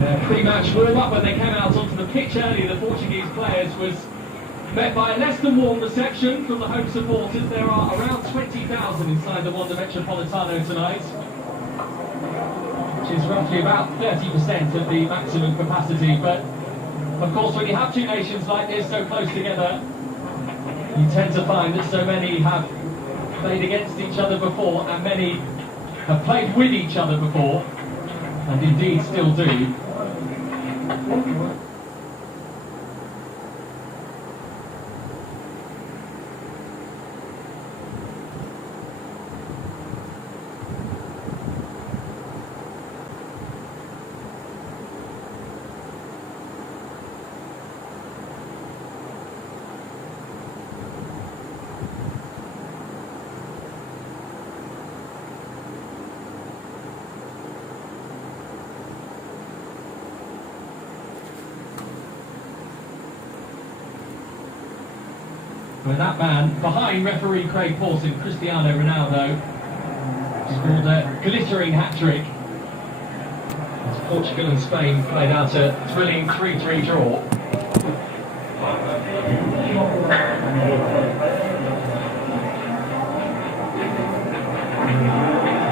Pre-match warm-up when they came out onto the pitch early, the Portuguese players was met by a less than warm reception from the home supporters. There are around 20,000 inside the Wanda Metropolitano tonight, which is roughly about 30% of the maximum capacity. But of course, when you have two nations like this so close together, you tend to find that so many have played against each other before, and many have played with each other before, and indeed still do. With that man behind referee Craig Pawson, Cristiano Ronaldo scored a glittering hat-trick. Portugal and Spain played out a thrilling 3-3 draw.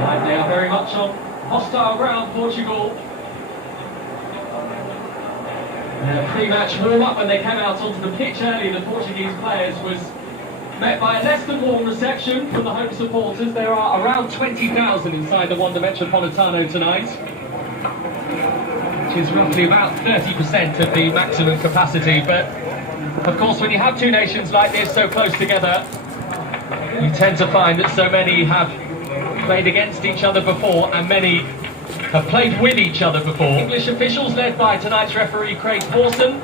Right, they are very much on hostile ground, Portugal. Pre-match warm-up when they came out onto the pitch early, the Portuguese players was met by a less than warm reception from the home supporters. There are around 20,000 inside the Wanda Metropolitano tonight, which is roughly about 30% of the maximum capacity. But of course, when you have two nations like this so close together, you tend to find that so many have played against each other before, and many have played with each other before. English officials led by tonight's referee Craig Pawson.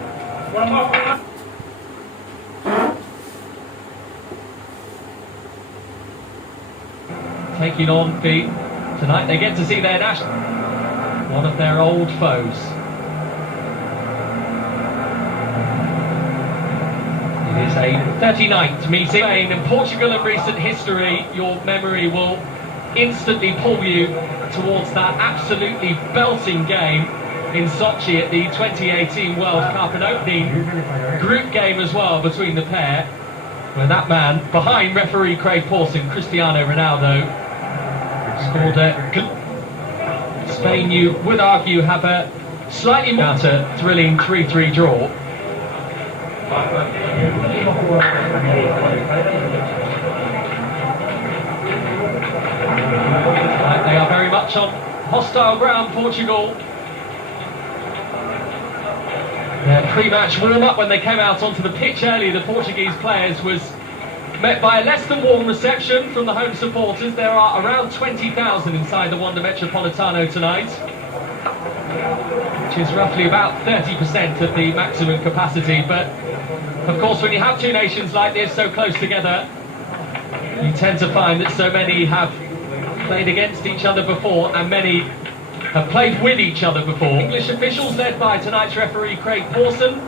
Taking on feet. Tonight they get to see their national, one of their old foes. It is a 39th meeting. Spain and Portugal in recent history, your memory will instantly pull you towards that absolutely belting game in Sochi at the 2018 World Cup, an opening group game as well between the pair, where that man behind referee Craig Pawson, Cristiano Ronaldo, scored a Spain, you would argue, have a slightly more thrilling 3-3 draw. They are very much on hostile ground, Portugal. Their pre-match warm-up when they came out onto the pitch early, the Portuguese players was met by a less than warm reception from the home supporters. There are around 20,000 inside the Wanda Metropolitano tonight, which is roughly about 30% of the maximum capacity. But of course, when you have two nations like this so close together, you tend to find that so many have played against each other before, and many have played with each other before. English officials led by tonight's referee Craig Pawson.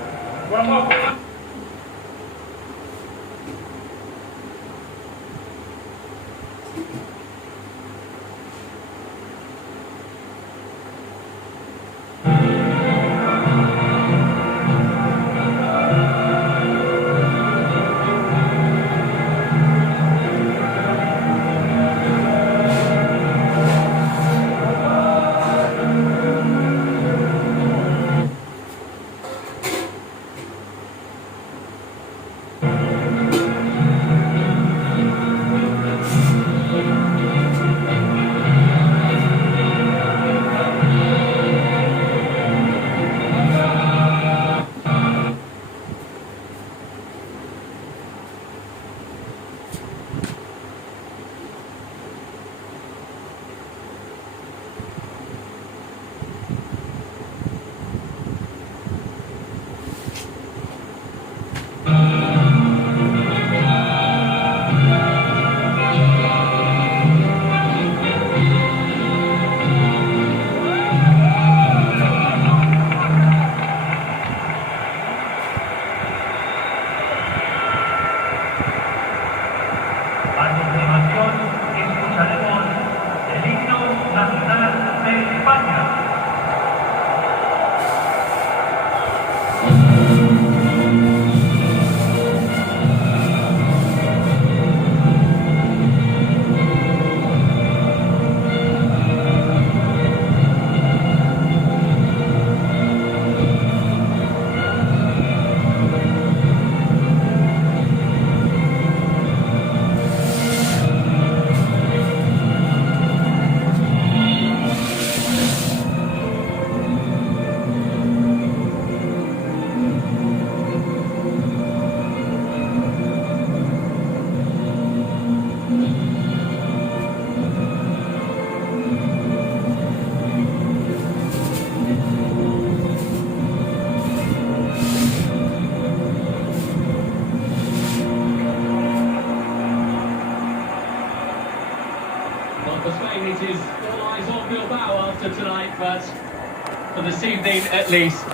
for this evening at least.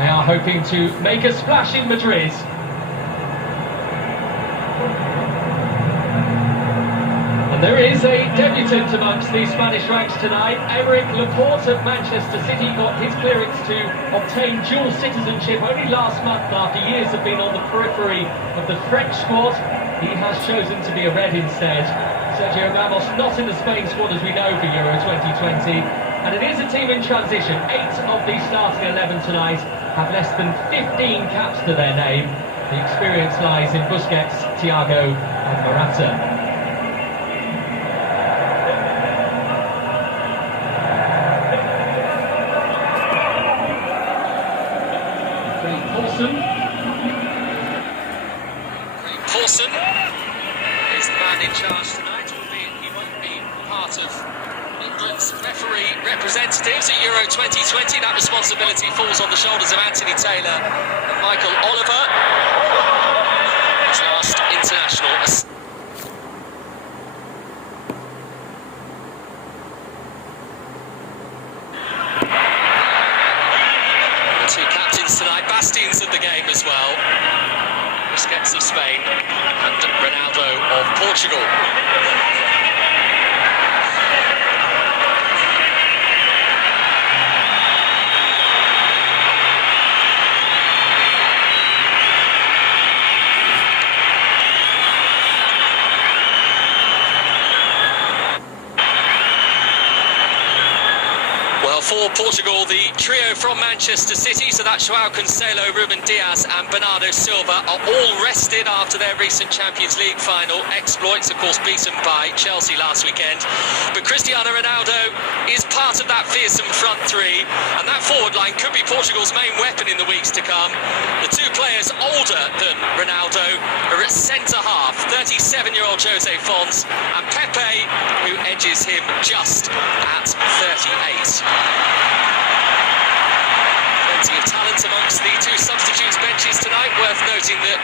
They are hoping to make a splash in Madrid. And there is a debutant amongst the Spanish ranks tonight. Aymeric Laporte of Manchester City got his clearance to obtain dual citizenship only last month after years of being on the periphery of the French squad. He has chosen to be a red instead. Sergio Ramos not in the Spain squad as we know for Euro 2020. And it is a team in transition. 8 of the starting 11 tonight have less than 15 caps to their name. The experience lies in Busquets, Thiago and Morata. Paulson is the man in charge tonight, albeit he won't be part of England's referee representatives at Euro 2020. That responsibility falls on the shoulders of Anthony Taylor and Michael Oliver, his last international. The two captains tonight, bastions of the game as well. Busquets of Spain and Ronaldo of Portugal. Well, for Portugal, the trio from Manchester City, so that's João Cancelo, Ruben Dias and Bernardo Silva, are all rested after their recent Champions League final exploits, of course beaten by Chelsea last weekend. But Cristiano Ronaldo is part of that fearsome front three, and that forward line could be Portugal's main weapon in the weeks to come. The two players older than Ronaldo are at centre-half, 37-year-old Jose Fontes and Pepe, who edges him just at 38. Plenty of talent amongst the two substitutes benches tonight. Worth noting that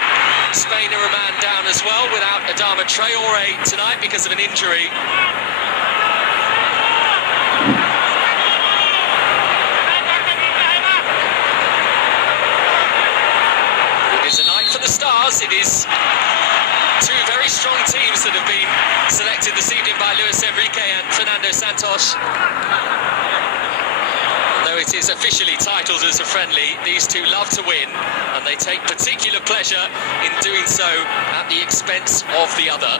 Spain are a man down as well, without Adama Traore tonight because of an injury. It is a night for the stars. It is two very strong teams that have been selected this evening by Luis Enrique and Fernando Santos. Although it is officially titled as a friendly, these two love to win, and they take particular pleasure in doing so at the expense of the other.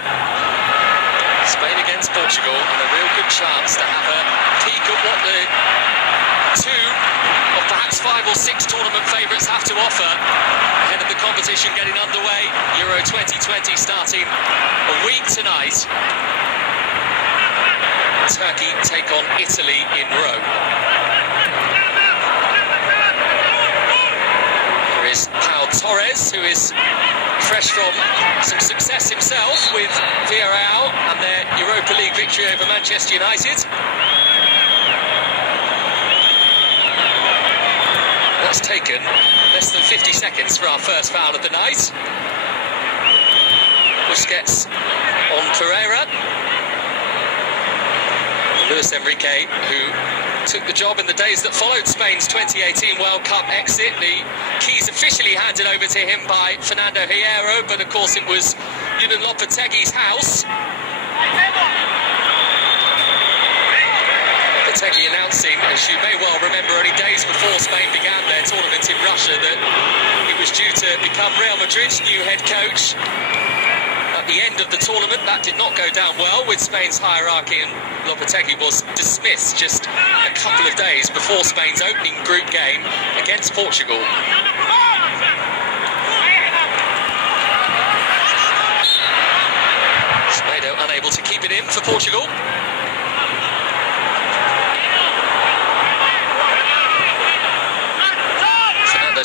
Spain against Portugal, and a real good chance to have a peek at what the two of perhaps 5 or 6 tournament favourites have to offer ahead of the competition getting underway. Euro 2020 starting a week tonight. Turkey take on Italy in Rome. There is Pau Torres, who is fresh from some success himself with Villarreal and their Europa League victory over Manchester United. That's taken less than 50 seconds for our first foul of the night. Busquets on Pereira. Luis Enrique, who took the job in the days that followed Spain's 2018 World Cup exit. The keys officially handed over to him by Fernando Hierro, but of course it was Julen Lopetegui's house. Lopetegui announcing, as you may well remember, only days before Spain began their tournament in Russia, that he was due to become Real Madrid's new head coach. At the end of the tournament, that did not go down well with Spain's hierarchy, and Lopetegui was dismissed just a couple of days before Spain's opening group game against Portugal. Semedo unable to keep it in for Portugal.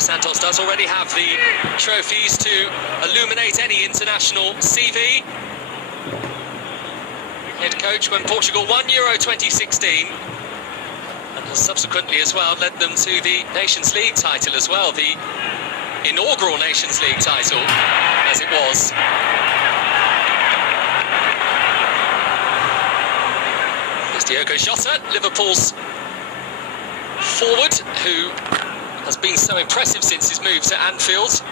Santos does already have the trophies to illuminate any international CV. Head coach when Portugal won Euro 2016, and has subsequently as well led them to the Nations League title as well, the inaugural Nations League title as it was. There's Diogo Jota, Liverpool's forward, who has been so impressive since his move to Anfield.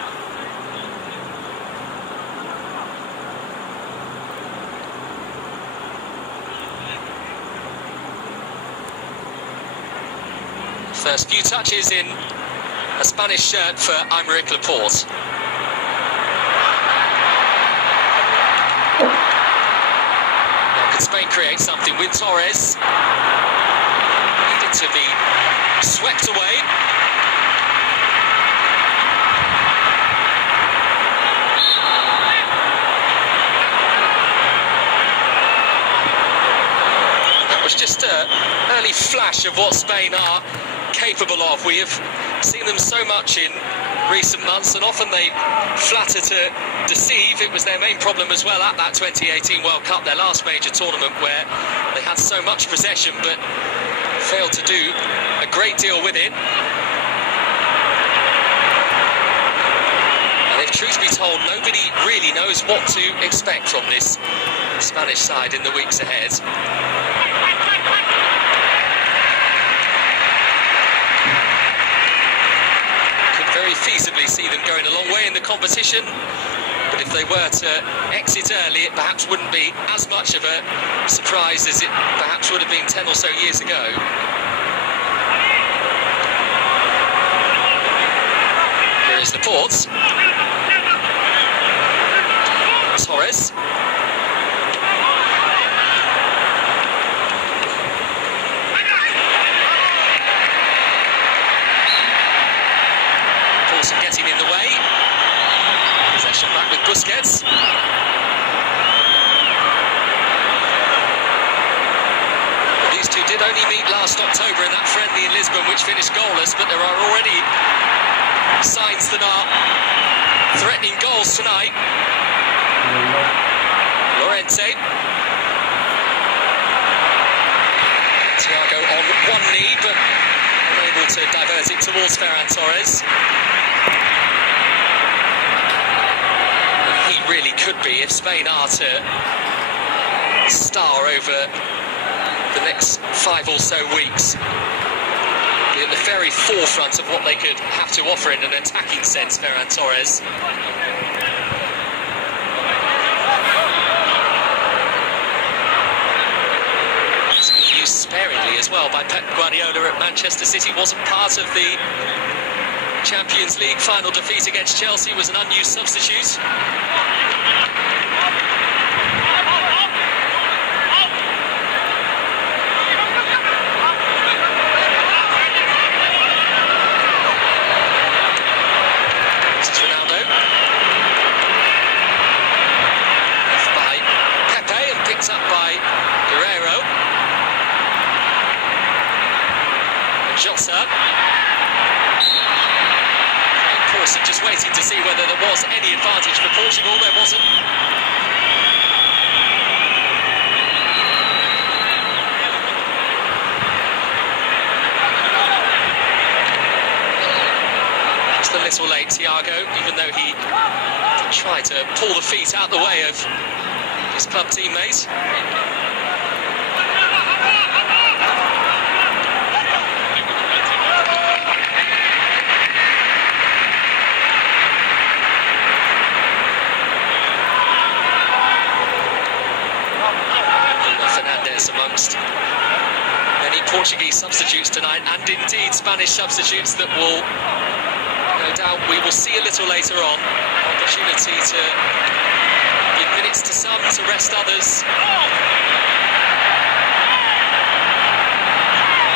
First few touches in a Spanish shirt for Aymeric Laporte. Now can Spain create something with Torres? Needed to be swept away. That was just an early flash of what Spain are capable of. We have seen them so much in recent months, and often they flatter to deceive. It was their main problem as well at that 2018 World Cup, their last major tournament, where they had so much possession but failed to do a great deal with it. And if truth be told, nobody really knows what to expect from this Spanish side in the weeks ahead. Feasibly see them going a long way in the competition, but if they were to exit early, it perhaps wouldn't be as much of a surprise as it perhaps would have been 10 or so years ago. Here is Laporte. Torres. Getting in the way. Possession back with Busquets. Well, these two did only meet last October in that friendly in Lisbon, which finished goalless, but there are already signs that are threatening goals tonight. Llorente. Thiago on one knee, but unable to divert it towards Ferran Torres. Really could be, if Spain are to star over the next 5 or so weeks, be at the very forefront of what they could have to offer in an attacking sense, Ferran Torres. It's been used sparingly as well by Pep Guardiola at Manchester City. Wasn't part of the Champions League final defeat against Chelsea, was an unused substitute. Just waiting to see whether there was any advantage for Portugal. There wasn't. Just a little late, Thiago, even though he tried to pull the feet out the way of his club teammate. Amongst many Portuguese substitutes tonight, and indeed Spanish substitutes that will, no doubt, we will see a little later on. Opportunity to give minutes to some, to rest others.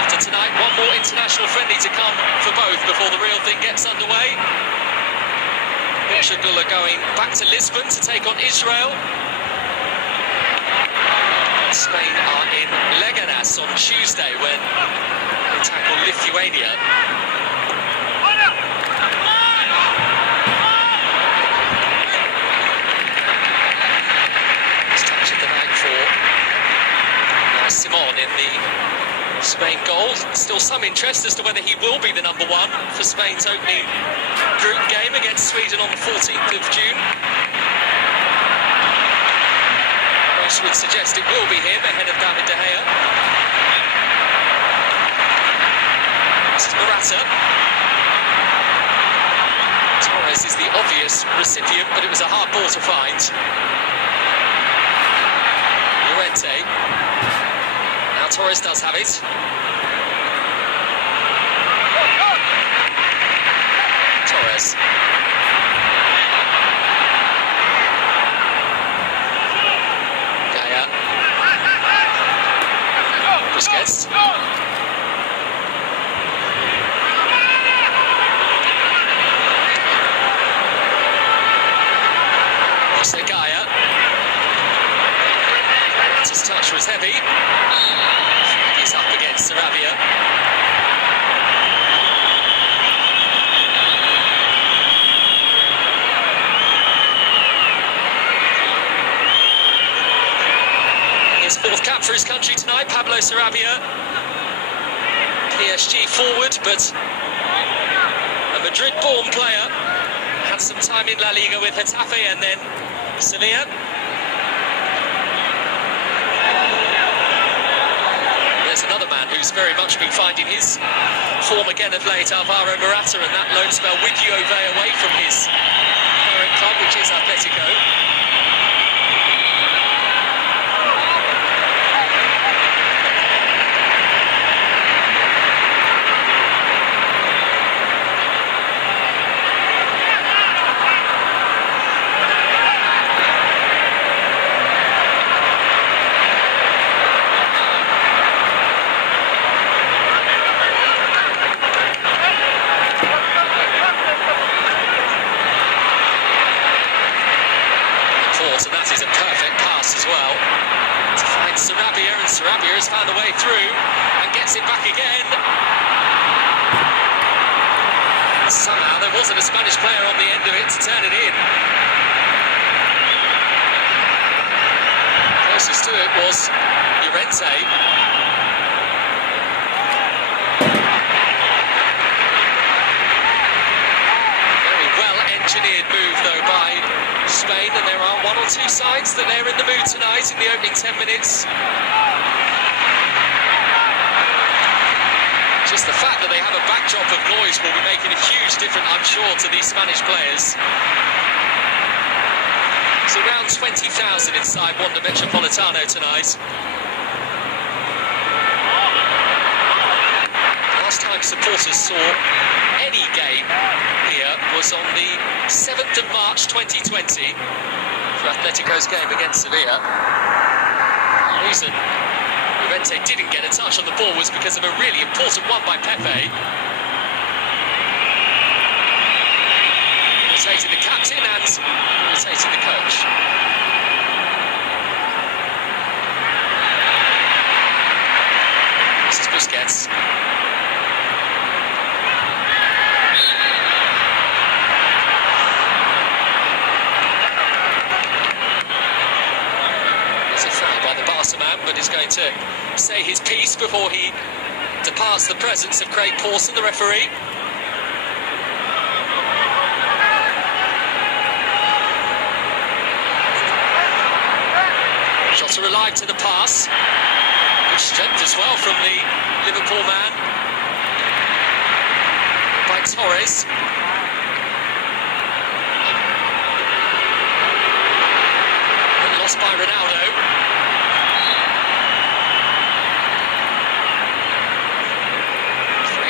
After tonight, one more international friendly to come for both before the real thing gets underway. Portugal are going back to Lisbon to take on Israel. Spain are in Leganas on Tuesday when they tackle Lithuania. It's touch of the night for Simon in the Spain goal. Still some interest as to whether he will be the number one for Spain's opening group game against Sweden on the 14th of June. Would suggest it will be him ahead of David De Gea. past Morata. Torres is the obvious recipient, but it was a hard ball to find. Llorente. Now Torres does have it. Torres. Gaya. Busquets. Gaya. His touch was heavy. He's up against Sarabia. His fourth cap for his country tonight, Pablo Sarabia. PSG forward, but a Madrid-born player. Had some time in La Liga with Getafe and then Sevilla. There's another man who's very much been finding his form again of late, Alvaro Morata, and that loan spell with Juve away from his current club, which is Atletico. And that is a perfect pass as well to find Sarabia, and Sarabia has found a way through and gets it back again. Somehow there wasn't a Spanish player on the end of it to turn it in. Closest to it was Llorente. Very well engineered move though by Spain, and there are one or two sides that they're in the mood tonight in the opening 10 minutes. Just the fact that they have a backdrop of noise will be making a huge difference, I'm sure, to these Spanish players. It's around 20,000 inside Wanda Metropolitano tonight. Last time supporters saw any game here was on the 7th of March 2020 for Atletico's game against Sevilla. The reason Llorente didn't get a touch on the ball was because of a really important one by Pepe. Irritating the captain and irritating the coach. This is Busquets. Man, but is going to say his piece before he departs the presence of Craig Pawson, the referee. Jota relied to the pass. Good strength as well from the Liverpool man. By Torres. And lost by Ronaldo.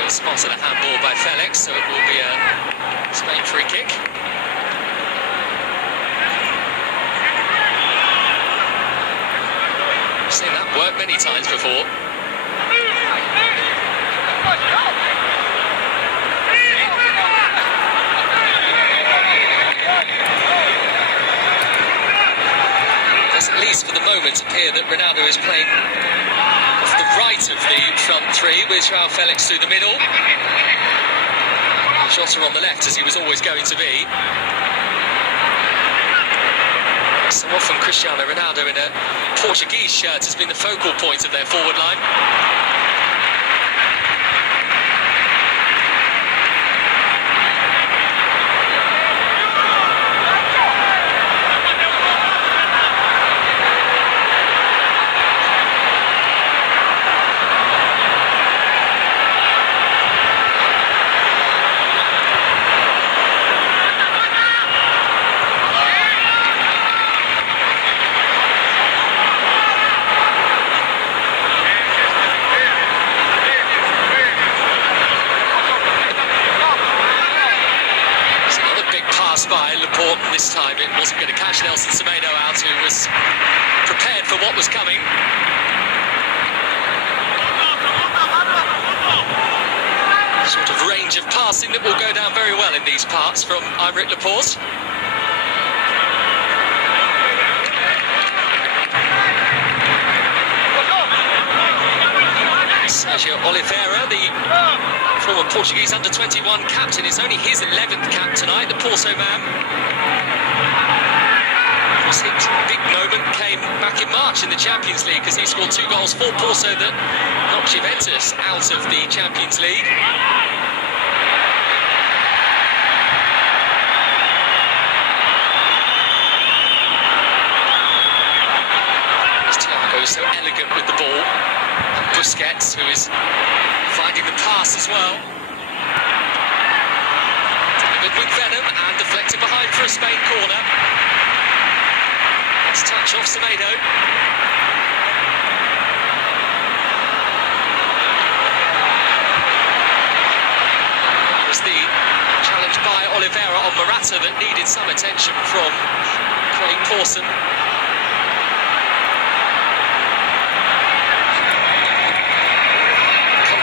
Spotted a handball by Felix, so it will be a Spain free kick. We've seen that work many times before. It does at least for the moment appear that Ronaldo is playing off the right of the front three, with Joao Felix through the middle. Jota on the left, as he was always going to be. So often Cristiano Ronaldo in a Portuguese shirt has been the focal point of their forward line. by Laporte, and this time it wasn't going to catch Nelson Semedo out, who was prepared for what was coming. Sort of range of passing that will go down very well in these parts from Aymeric Laporte. Sergio Oliveira, the former Portuguese under-21 captain, is only his 11th cap tonight, the Porto man. His big moment came back in March in the Champions League, because he scored 2 goals for Porto that knocked Juventus out of the Champions League. Thiago is so elegant with the ball. And Busquets, who is finding the pass as well. Delivered with venom and deflected behind for a Spain corner. Let's touch off Semedo. It was the challenge by Oliveira on Morata that needed some attention from Craig Pawson.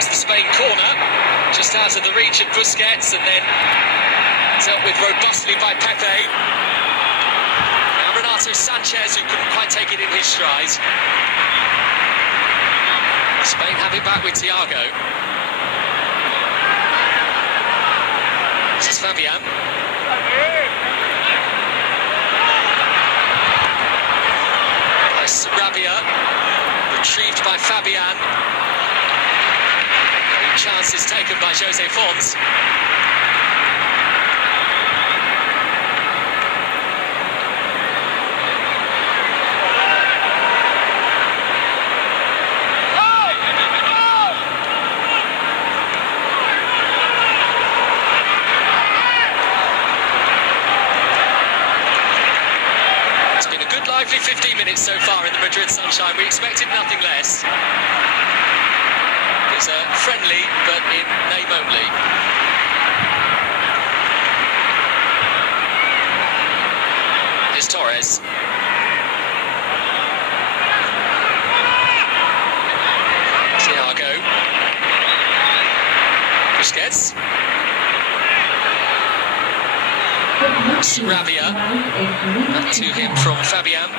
The Spain corner, just out of the reach of Busquets, and then dealt with robustly by Pepe. Now Renato Sanchez, who couldn't quite take it in his stride. Spain have it back with Thiago. This is Fabian. Sarabia, retrieved by Fabian. Chances taken by Jose Fons. It's been a good, lively 15 minutes so far in the Madrid sunshine. We expected nothing less. Friendly, but in name only. Here's Torres. Thiago. Busquets. Sarabia. Back to him from Fabian.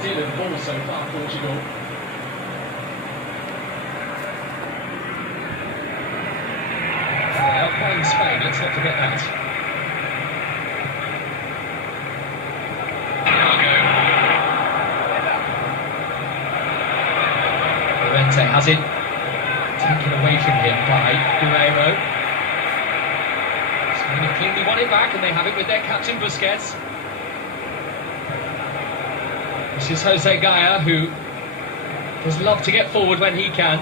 Deal of ball so far, Portugal. They are playing Spain, let's not forget that. Llorente has it taken away from him by Guerreiro. Spain have cleanly won it back, and they have it with their captain Busquets. This is Jose Gaya, who does love to get forward when he can.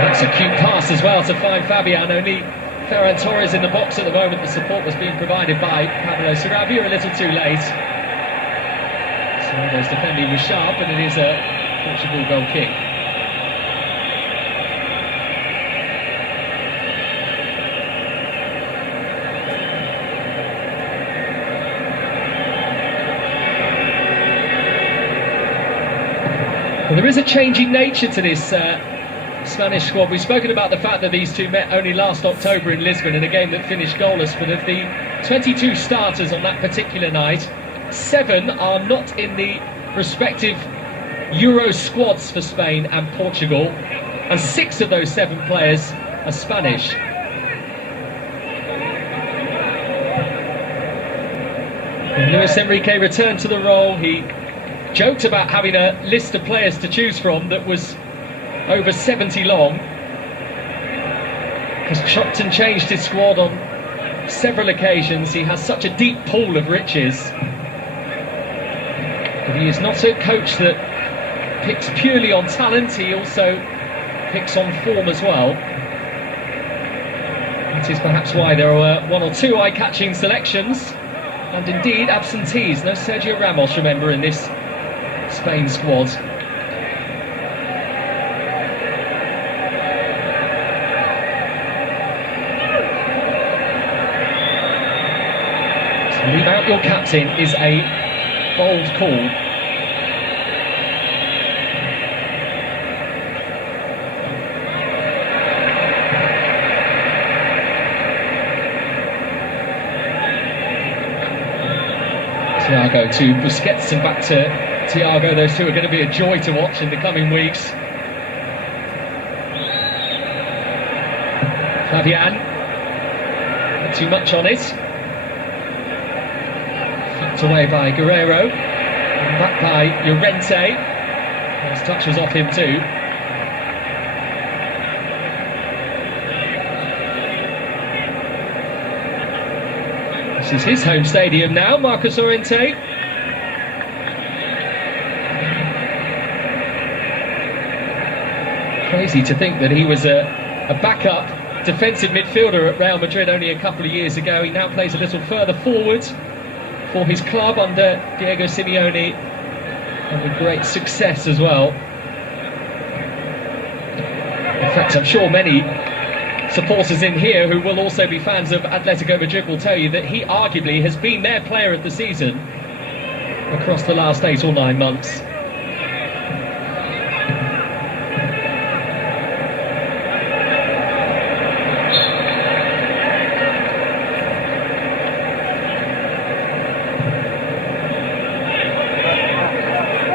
That's a cute pass as well to find Fabian. Only Ferran Torres in the box at the moment. The support was being provided by Pablo Sarabia, a little too late. His defending was sharp, and it is a Portugal goal kick. Well, there is a changing nature to this Spanish squad. We've spoken about the fact that these two met only last October in Lisbon in a game that finished goalless, but of the 22 starters on that particular night, 7 are not in the respective Euro squads for Spain and Portugal, and 6 of those 7 players are Spanish. When Luis Enrique returned to the role, he joked about having a list of players to choose from that was over 70 long, because chopped and changed his squad on several occasions. He has such a deep pool of riches. But he is not a coach that picks purely on talent. He also picks on form as well. That is perhaps why there were one or two eye-catching selections, and indeed absentees. No Sergio Ramos, remember, in this Spain squad. So leave out your captain is a bold call. Thiago to Busquets and back to Thiago. Those two are going to be a joy to watch in the coming weeks. Fabian, not too much on it. Flicked away by Guerrero, and back by Llorente. His touch was off him too. This is his home stadium now, Marcos Llorente. Crazy to think that he was a backup defensive midfielder at Real Madrid only a couple of years ago. He now plays a little further forward for his club under Diego Simeone, and with great success as well. In fact, I'm sure many supporters in here who will also be fans of Atletico Madrid will tell you that he arguably has been their player of the season across the last 8 or 9 months.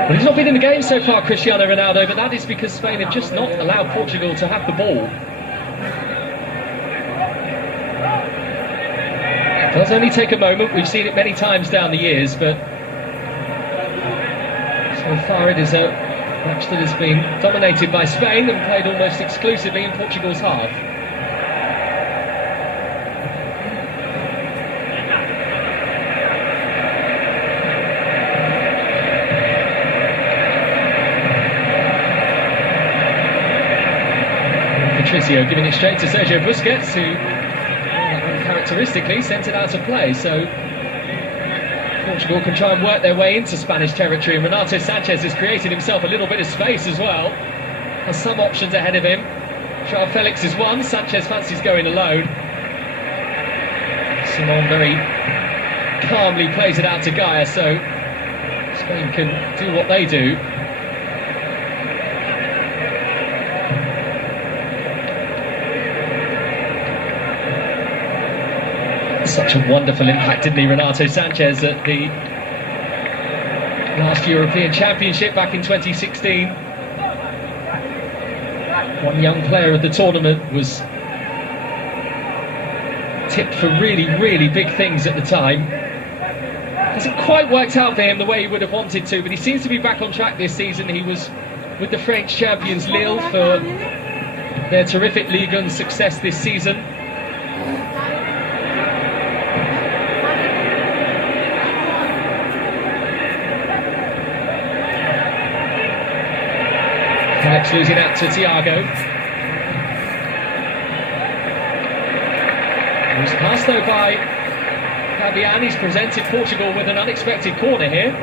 Well, he's not been in the game so far, Cristiano Ronaldo, but that is because Spain have just not allowed Portugal to have the ball. It does only take a moment. We've seen it many times down the years, but so far it is a match that has been dominated by Spain and played almost exclusively in Portugal's half. Patricio giving it straight to Sergio Busquets, who uncharacteristically sent it out of play. So Portugal can try and work their way into Spanish territory, and Renato Sanchez has created himself a little bit of space as well. Has some options ahead of him. Joao Felix is one, Sanchez fancies going alone. Simon very calmly plays it out to Gaia, so Spain can do what they do. Such a wonderful impact, didn't he, Renato Sanchez, at the last European Championship back in 2016. One young player of the tournament was tipped for really, really big things at the time. Hasn't quite worked out for him the way he would have wanted to, but he seems to be back on track this season. He was with the French champions Lille for their terrific Ligue 1 success this season. Felix losing out to Thiago. It was passed though by Fabian. He's presented Portugal with an unexpected corner here.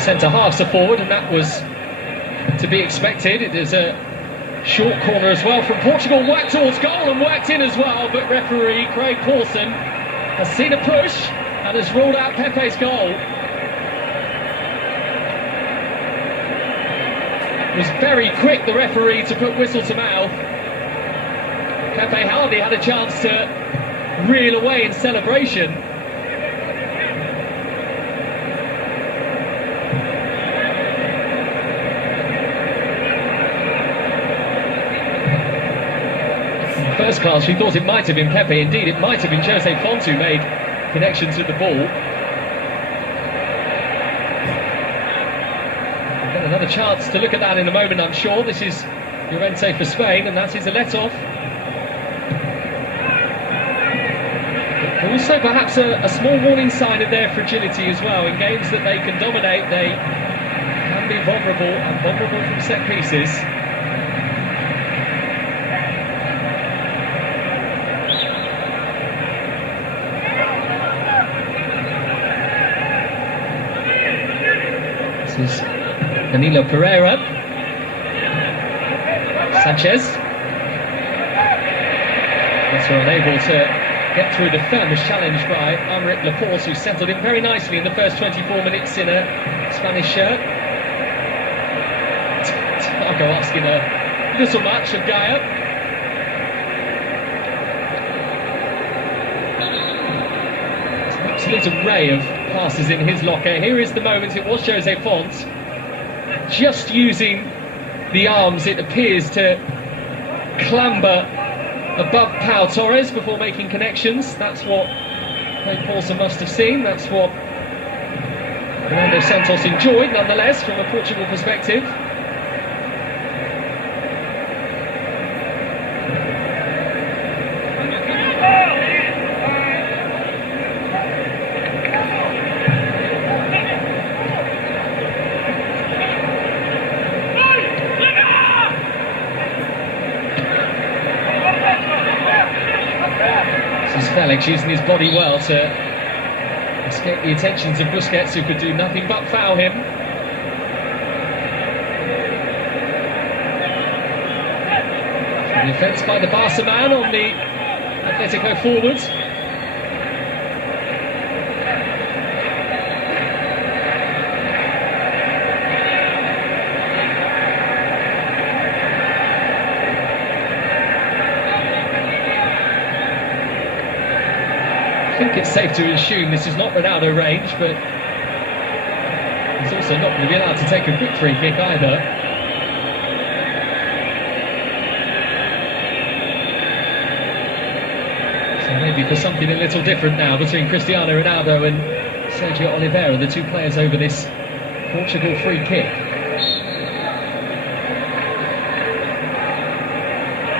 Centre-halves are forward, and that was to be expected. It is a short corner as well from Portugal, worked towards goal and worked in as well, but referee Craig Pawson has seen a push and has ruled out Pepe's goal. It was very quick, the referee, to put whistle to mouth. Pepe hardly had a chance to reel away in celebration. First glance, we thought it might have been Pepe. Indeed, it might have been Jose Font who made connections with the ball. We'll get another chance to look at that in a moment, I'm sure. This is Llorente for Spain, and that is a let-off. Also perhaps a small warning sign of their fragility as well. In games that they can dominate, they can be vulnerable, and vulnerable from set pieces. This is Danilo Pereira. Sanchez. They're unable to get through the firmest challenge by Aymeric Laporte, who settled in very nicely in the first 24 minutes in a Spanish shirt. Tiago asking a little much of Gaia. It's an absolute array of passes in his locker. Here is the moment. It was Jose Font just using the arms, it appears, to clamber above Pau Torres before making connections. That's what Craig Paulson must have seen. That's what Fernando Santos enjoyed, nonetheless, from a Portugal perspective. Felix using his body well to escape the attentions of Busquets, who could do nothing but foul him. The offence by the Barca man on the Atletico forwards. I think it's safe to assume this is not Ronaldo range, but he's also not going to be allowed to take a quick free kick either. So maybe for something a little different now between Cristiano Ronaldo and Sergio Oliveira, the two players over this Portugal free kick.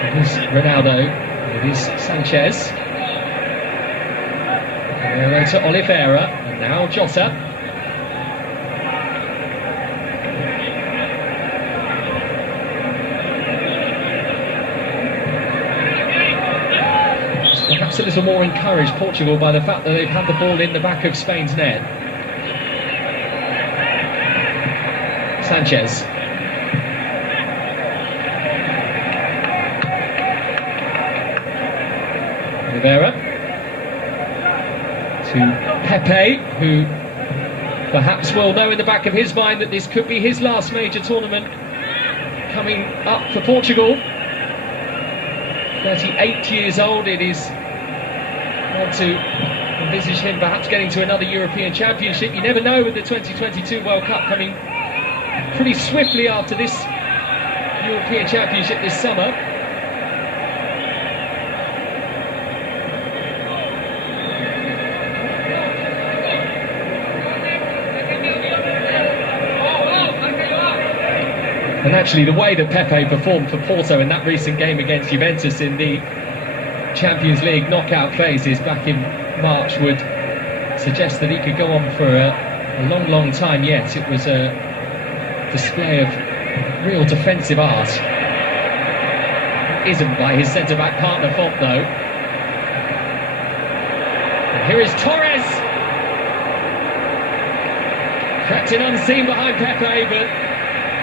It is Ronaldo, it is Sanchez. To Oliveira, and now Jota. Perhaps a little more encouraged, Portugal, by the fact that they've had the ball in the back of Spain's net. Sanchez. Oliveira. To Pepe, who perhaps will know in the back of his mind that this could be his last major tournament coming up for Portugal. 38 years old, it is hard to envisage him perhaps getting to another European Championship. You never know with the 2022 World Cup coming pretty swiftly after this European Championship this summer. And actually the way that Pepe performed for Porto in that recent game against Juventus in the Champions League knockout phases back in March would suggest that he could go on for a long, long time yet. It was a display of real defensive art. It isn't by his centre-back partner Font though. And here is Torres. Crept in unseen behind Pepe, but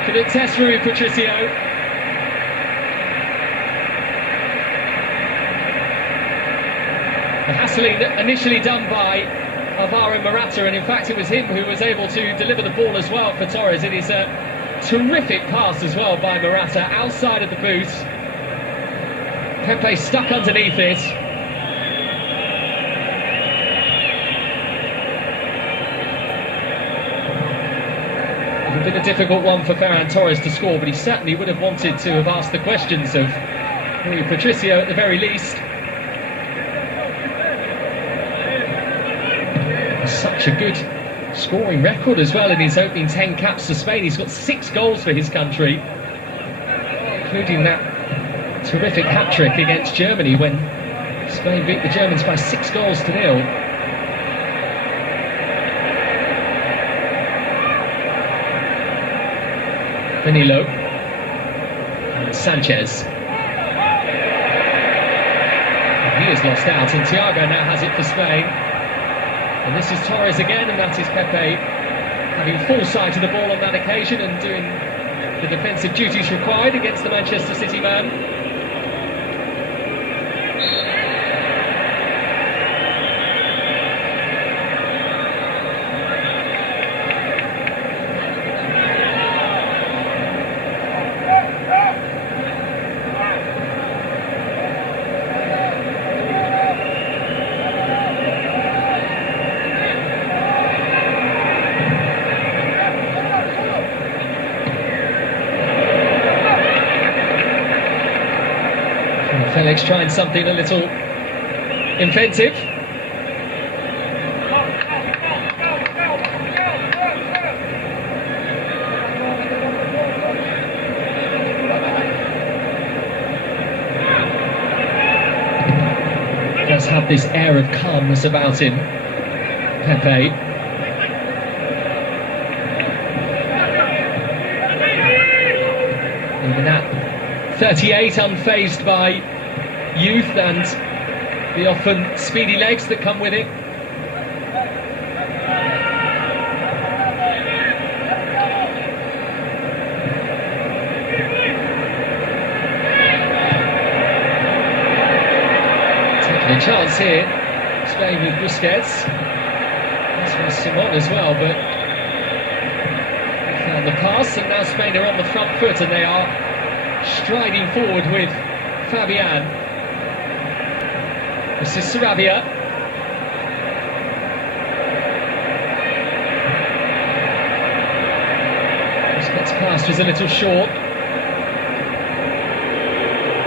could it test through Patricio? The hassling initially done by Alvaro Morata, and in fact it was him who was able to deliver the ball as well for Torres. It is a terrific pass as well by Morata, outside of the boot. Pepe stuck underneath it. It would have been a difficult one for Ferran Torres to score, but he certainly would have wanted to have asked the questions of Rui Patricio at the very least. Such a good scoring record as well in his opening 10 caps for Spain. He's got 6 goals for his country, including that terrific hat-trick against Germany when Spain beat the Germans by 6 goals to 0. Danilo and Sanchez. He has lost out, and Thiago now has it for Spain. And this is Torres again, and that is Pepe having full sight of the ball on that occasion and doing the defensive duties required against the Manchester City man. Felix trying something a little inventive. Does have this air of calmness about him, Pepe. Even at 38, unfazed by youth and the often speedy legs that come with it. Taking a chance here, Spain with Busquets. This was Simon as well, but they found the pass, and now Spain are on the front foot and they are striding forward with Fabian. This is Sarabia. Busquets' pass was a little short.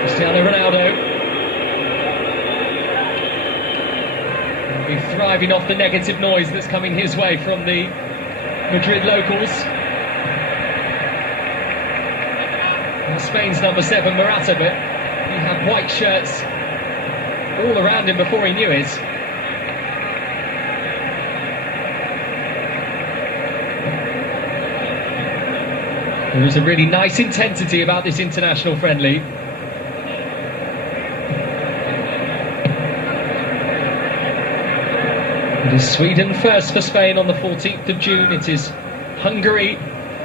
Cristiano Ronaldo will be thriving off the negative noise that's coming his way from the Madrid locals. And Spain's number 7, Morata, but he had white shirts all around him before he knew it. There is a really nice intensity about this international friendly. It is Sweden first for Spain on the 14th of June. It is Hungary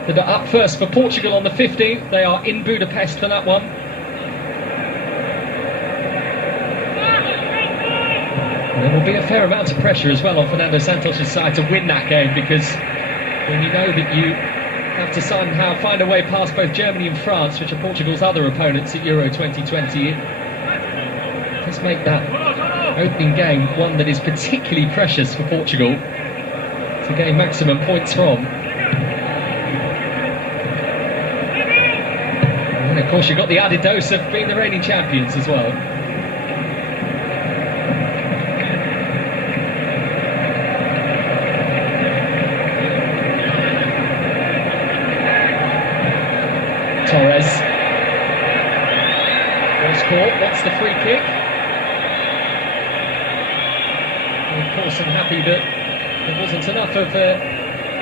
that are up first for Portugal on the 15th. They are in Budapest for that one. There will be a fair amount of pressure as well on Fernando Santos' side to win that game, because when you know that you have to somehow find a way past both Germany and France, which are Portugal's other opponents at Euro 2020, it does make that opening game one that is particularly precious for Portugal to gain maximum points from. And of course you've got the added dose of being the reigning champions as well. Torres. First caught, wants the free kick. And of course I'm happy that there wasn't enough of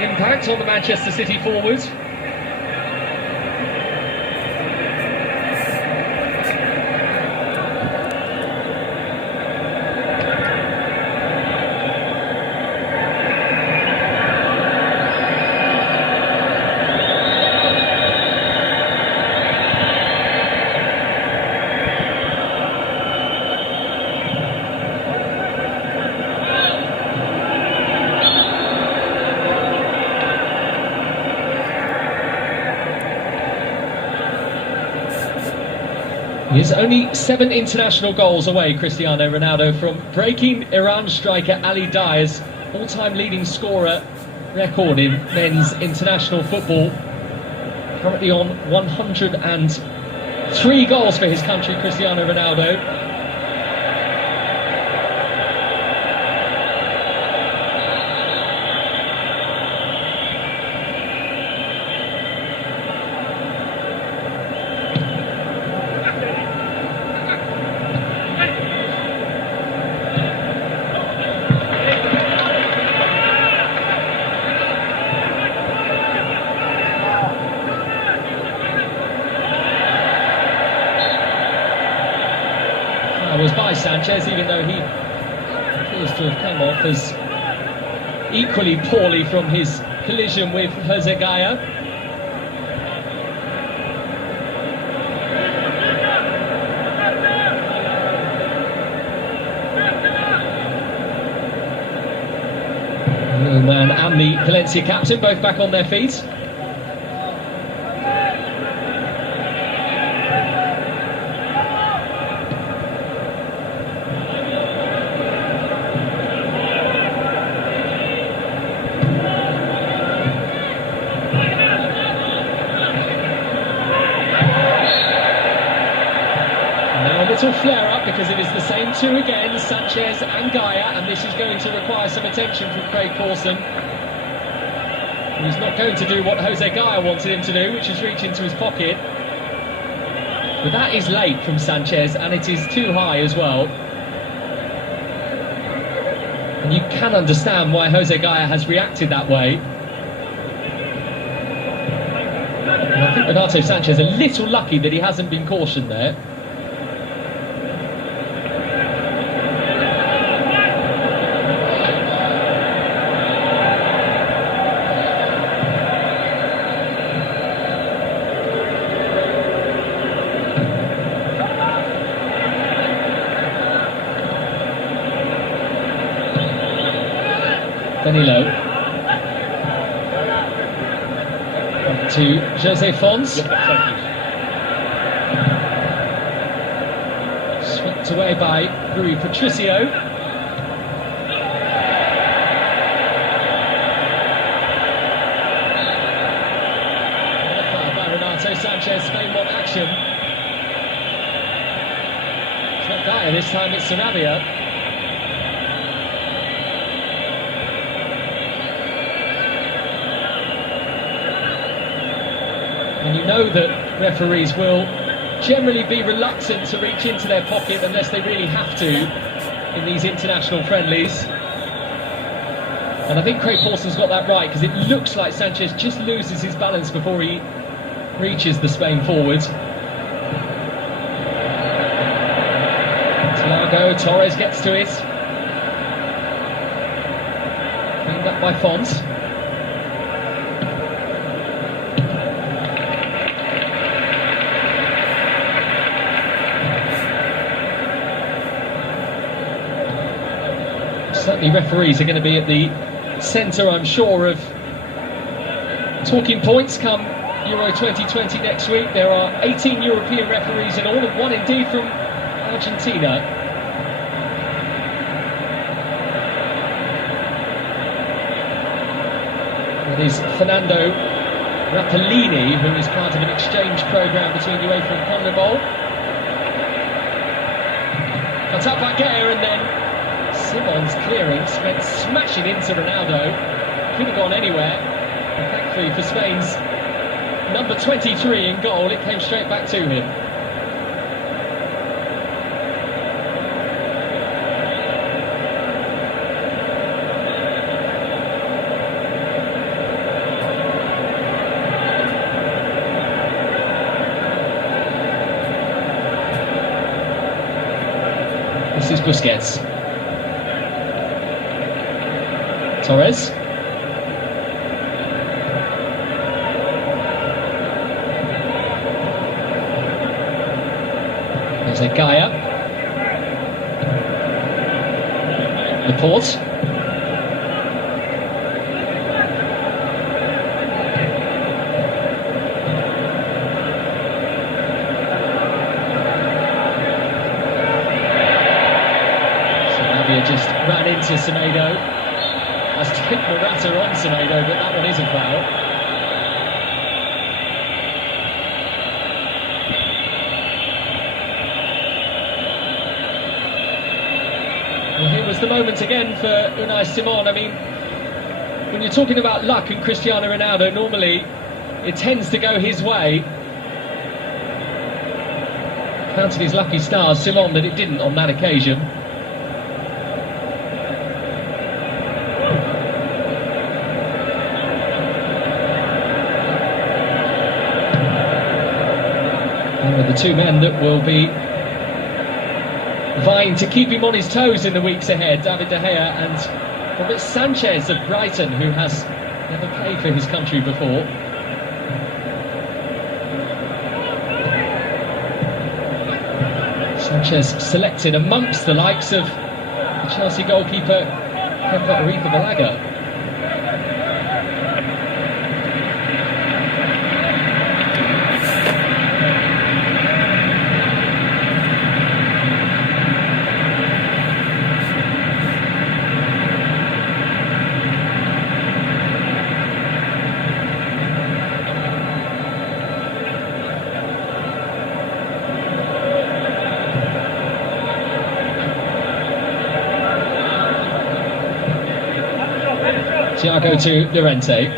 impact on the Manchester City forwards. He is only 7 international goals away, Cristiano Ronaldo, from breaking Iran striker Ali Dyer's all-time leading scorer record in men's international football. Currently on 103 goals for his country, Cristiano Ronaldo. That was by Sanchez, even though he appears to have come off as equally poorly from his collision with Jose Gaya. Man and the Valencia captain both back on their feet. Now a little flare up because it is the same two again, Sanchez and Gaya, and this is going to require some attention from Craig Pawson. He's not going to do what Jose Gaya wanted him to do, which is reach into his pocket. But that is late from Sanchez, and it is too high as well. And you can understand why Jose Gaya has reacted that way. And I think Renato Sanchez a little lucky that he hasn't been cautioned there. Danilo. Up to Jose Fons. Swept away by Rui Patricio. By Renato Sanchez, Spain want action. It's not Gaya, this time it's Sarabia. And you know that referees will generally be reluctant to reach into their pocket unless they really have to in these international friendlies. And I think Craig Pawson's got that right, because it looks like Sanchez just loses his balance before he reaches the Spain forward. Thiago Torres gets to it. Cleaned up by Font. Certainly referees are going to be at the centre, I'm sure, of talking points come Euro 2020 next week. There are 18 European referees in all, and one indeed from Argentina. It is Fernando Rapellini, who is part of an exchange programme between UEFA and CONMEBOL. Cut up by Gaya, and then Simon's clearance went smashing into Ronaldo. Could have gone anywhere. And thankfully for Spain's number 23 in goal, it came straight back to him. This is Busquets. Torres. There's a Gaya. Laporte. Sarabia just ran into Semedo. Has hit Morata on Semedo, but that one is a foul. Well, here was the moment again for Unai Simon. I mean, when you're talking about luck and Cristiano Ronaldo, normally it tends to go his way. Counted his lucky stars, Simon, that it didn't on that occasion. The two men that will be vying to keep him on his toes in the weeks ahead, David De Gea and Robert Sanchez of Brighton, who has never played for his country before. Sanchez selected amongst the likes of the Chelsea goalkeeper Pepe Arrizabalaga. Thiago to Llorente.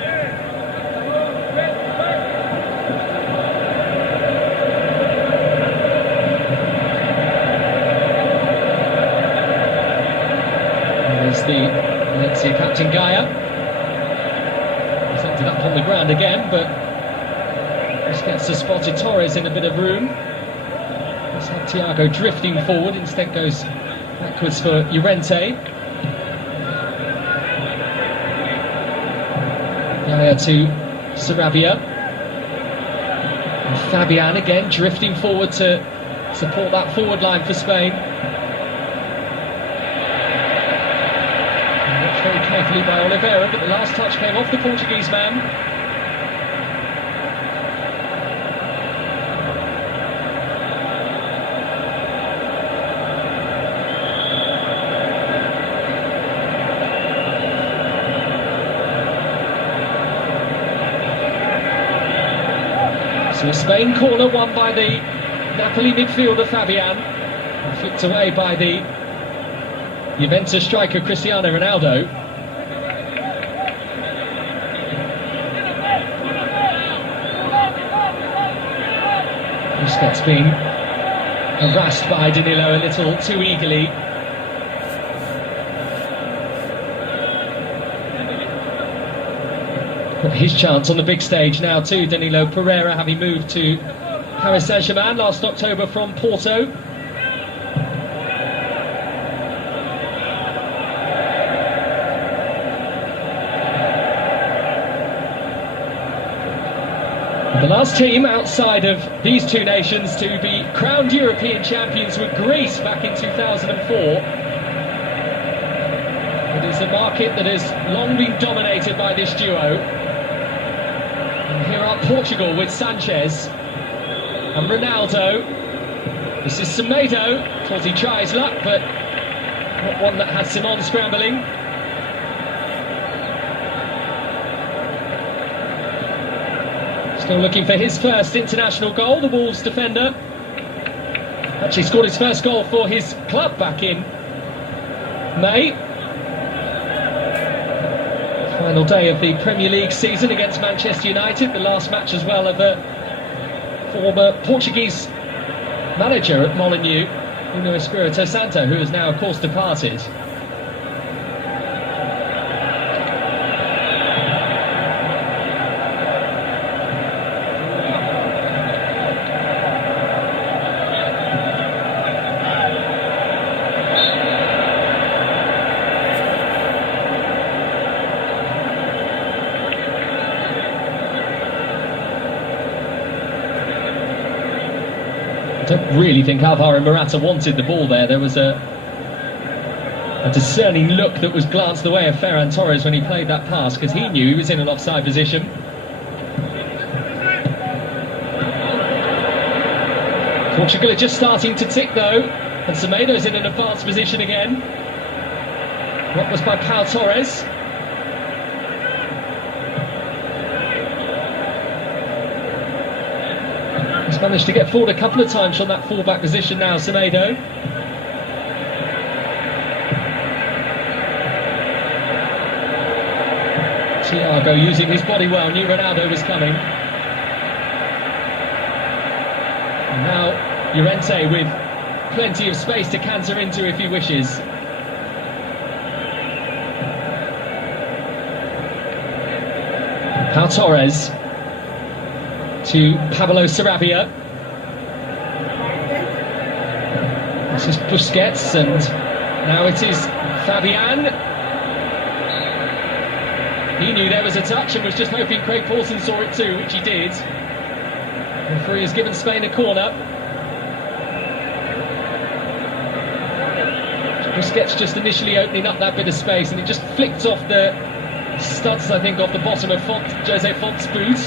There's the Valencia captain Gaia. He's ended up on the ground again, but just gets to spotted Torres in a bit of room. Let's have Thiago drifting forward, instead goes backwards for Llorente. To Sarabia, and Fabian again drifting forward to support that forward line for Spain. And watched very carefully by Oliveira, but the last touch came off the Portuguese man. So a Spain corner won by the Napoli midfielder Fabian, and flicked away by the Juventus striker Cristiano Ronaldo. Busquets being harassed by Danilo a little too eagerly. His chance on the big stage now too, Danilo Pereira, having moved to Paris Saint-Germain last October from Porto. The last team outside of these two nations to be crowned European champions were Greece back in 2004. It is a market that has long been dominated by this duo. Here are Portugal with Sanchez and Ronaldo. This is Semedo. Thought he tried his luck, but not one that had Simon scrambling. Still looking for his first international goal, the Wolves defender. Actually scored his first goal for his club back in May. Final day of the Premier League season against Manchester United, the last match as well of a former Portuguese manager at Molineux, Nuno Espirito Santo, who has now of course departed. I don't really think Alvaro Morata wanted the ball there. There was a discerning look that was glanced the way of Ferran Torres when he played that pass, because he knew he was in an offside position. Portugal are just starting to tick though, and Semedo's in an advanced position again. What was by Pau Torres. He's managed to get forward a couple of times from that full-back position now, Semedo. Thiago using his body well, knew Ronaldo was coming. And now Llorente with plenty of space to canter into if he wishes. Pau Torres to Pablo Sarabia. This is Busquets, and now it is Fabian. He knew there was a touch and was just hoping Craig Pawson saw it too, which he did. The referee has given Spain a corner. Busquets just initially opening up that bit of space, and it just flicked off the studs, I think, off the bottom of Jose Font's boot.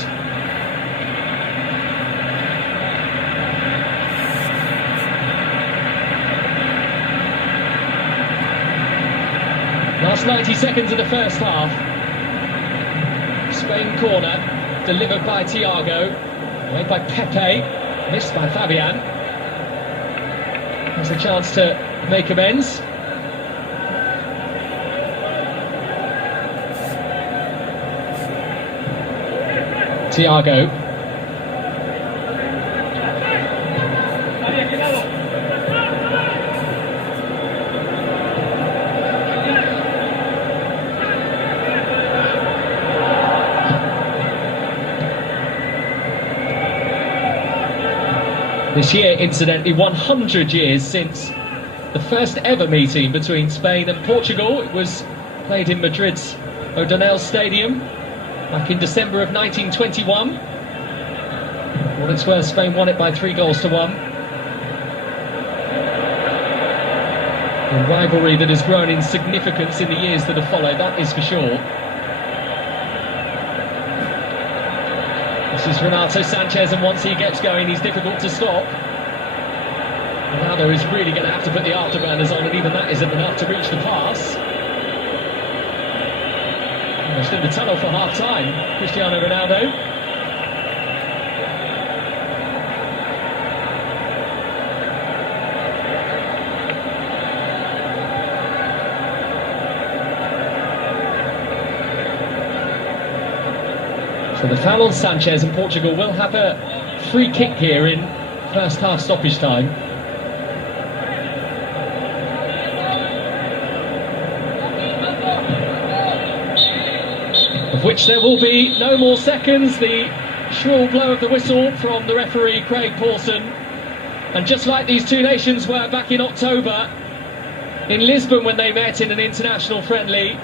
Last 90 seconds of the first half. Spain corner, delivered by Thiago, made by Pepe, missed by Fabian. There's a chance to make amends. Thiago. This year, incidentally, 100 years since the first ever meeting between Spain and Portugal. It was played in Madrid's O'Donnell Stadium back in December of 1921. For what it's worth, Spain won it by 3-1. A rivalry that has grown in significance in the years that have followed, that is for sure. This is Renato Sanchez, and once he gets going, he's difficult to stop. Ronaldo is really going to have to put the afterburners on, and even that isn't enough to reach the pass. Almost in the tunnel for half-time, Cristiano Ronaldo. So the foul on Sanchez, and Portugal will have a free kick here in first half stoppage time. Of which there will be no more seconds. The shrill blow of the whistle from the referee Craig Pawson. And just like these two nations were back in October in Lisbon when they met in an international friendly,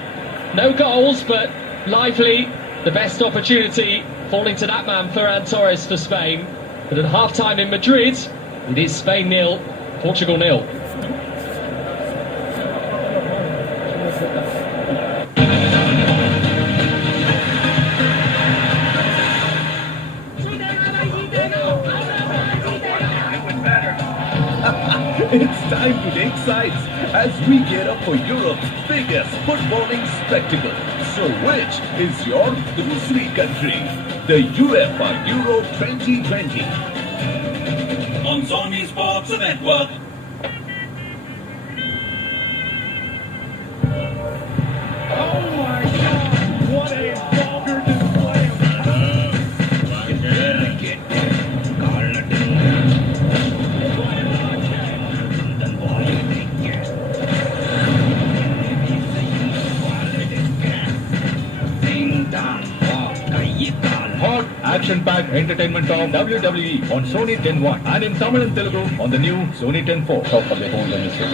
no goals but lively. The best opportunity falling to that man, Ferran Torres, for Spain. But at half-time in Madrid, it is Spain 0, Portugal 0. It's time to take sides as we get up for Europe's biggest footballing spectacle. So which is your Dusri country? The UEFA Euro 2020. On Sony Sports Network. Oh my God! What a vulgar display of Hot action-packed entertainment of WWE on Sony 10.1 and in Tamil and Telugu on the new Sony 10.4. Shop for the home ministry.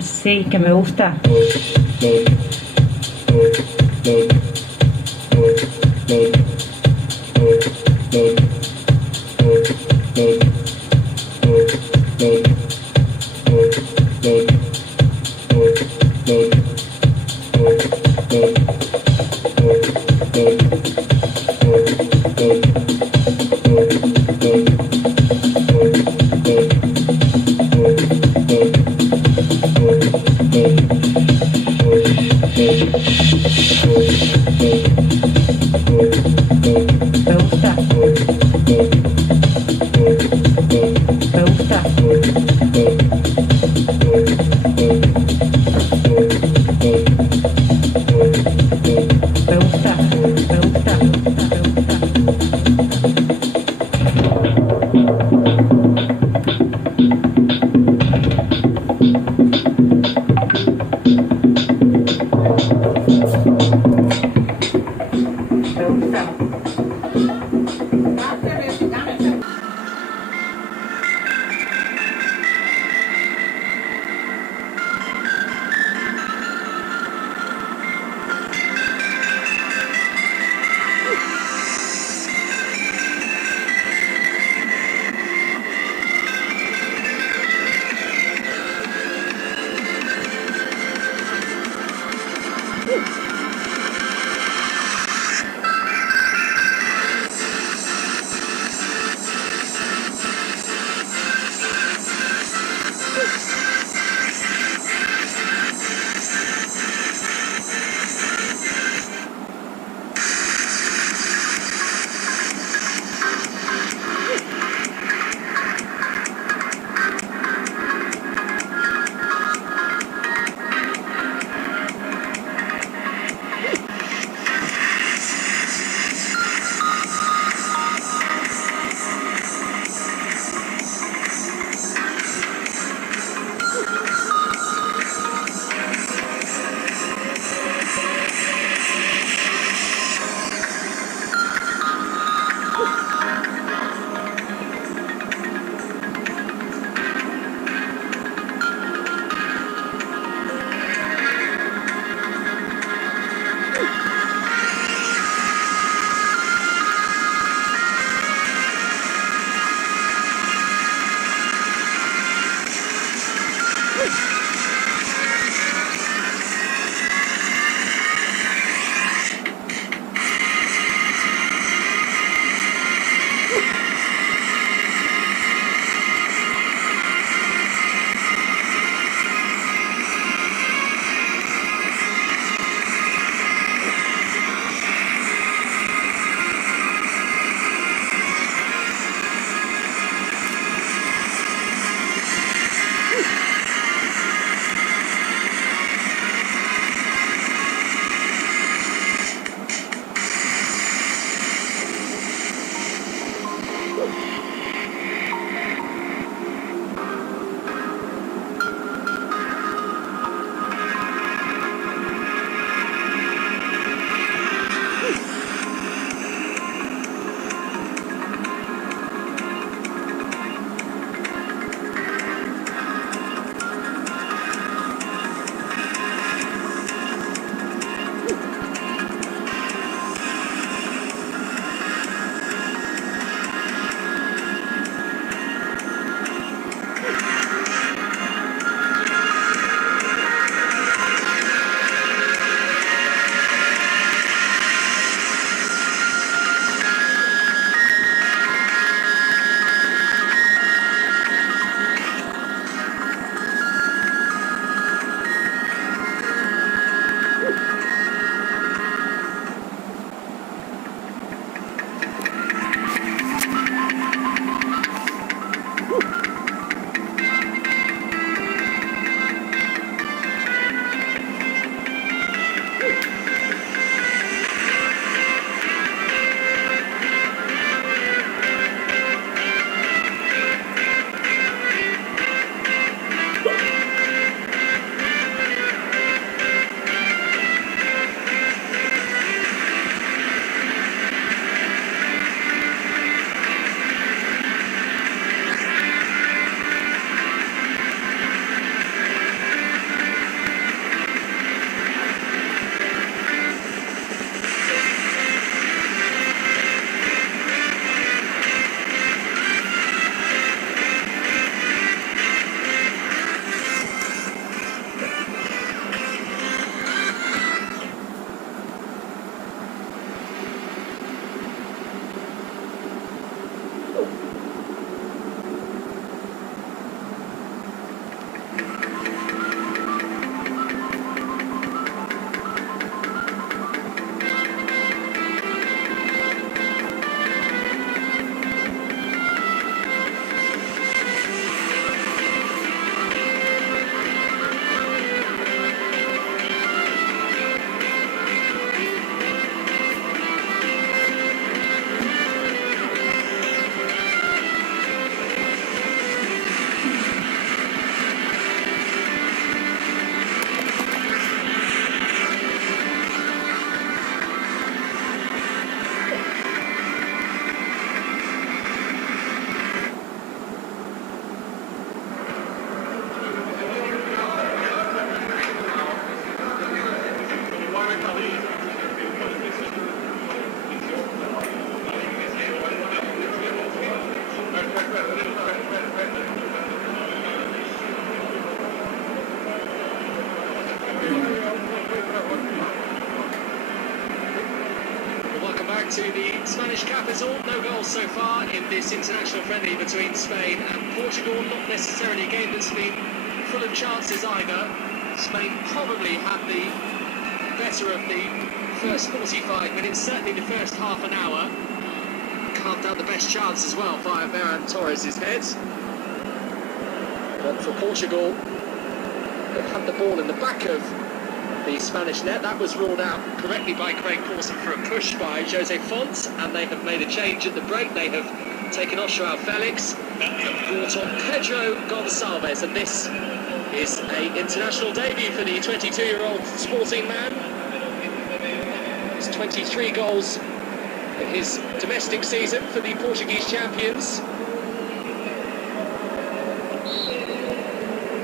Sí, que me gusta. Me gusta. Me gusta. Me gusta. Me gusta. Me gusta. Me gusta. back to the Spanish capital. No goals so far in this international friendly between Spain and Portugal. Not necessarily a game that's been full of chances either. Spain probably had the better of the first 45 minutes, certainly the first half an hour. Carved out the best chance as well via Ferran Torres' head. But for Portugal, they've had the ball in the back of the Spanish net. That was ruled out correctly by Craig Pawson for a push by Jose Font, and they have made a change at the break. They have taken off Joao Felix and brought on Pedro Gonçalves, and this is an international debut for the 22-year-old sporting man. He's 23 goals in his domestic season for the Portuguese champions.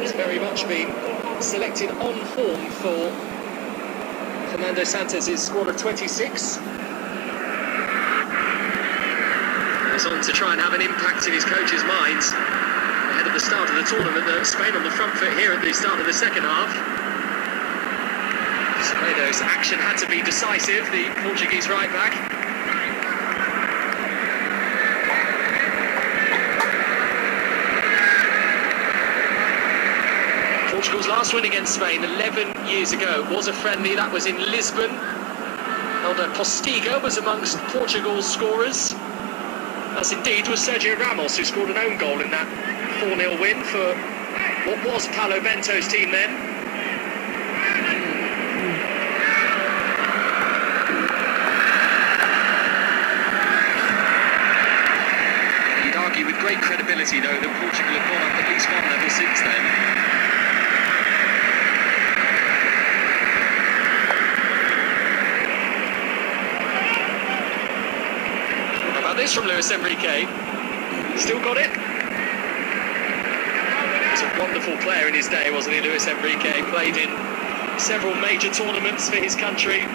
He's very much been selected on form for Fernando Santos' squad of 26. He's on to try and have an impact in his coach's minds ahead of the start of the tournament. Spain on the front foot here at the start of the second half. Semedo's action had to be decisive, the Portuguese right back. Portugal's last win against Spain 11 years ago was a friendly. That was in Lisbon. Elder Postiga was amongst Portugal's scorers, as indeed was Sergio Ramos, who scored an own goal in that 4-0 win for what was Paulo Bento's team then. You'd argue with great credibility, though, that Portugal have gone up at least one level since then. This from Luis Enrique. Still got it. He was a wonderful player in his day, wasn't he, Luis Enrique? Played in several major tournaments for his country.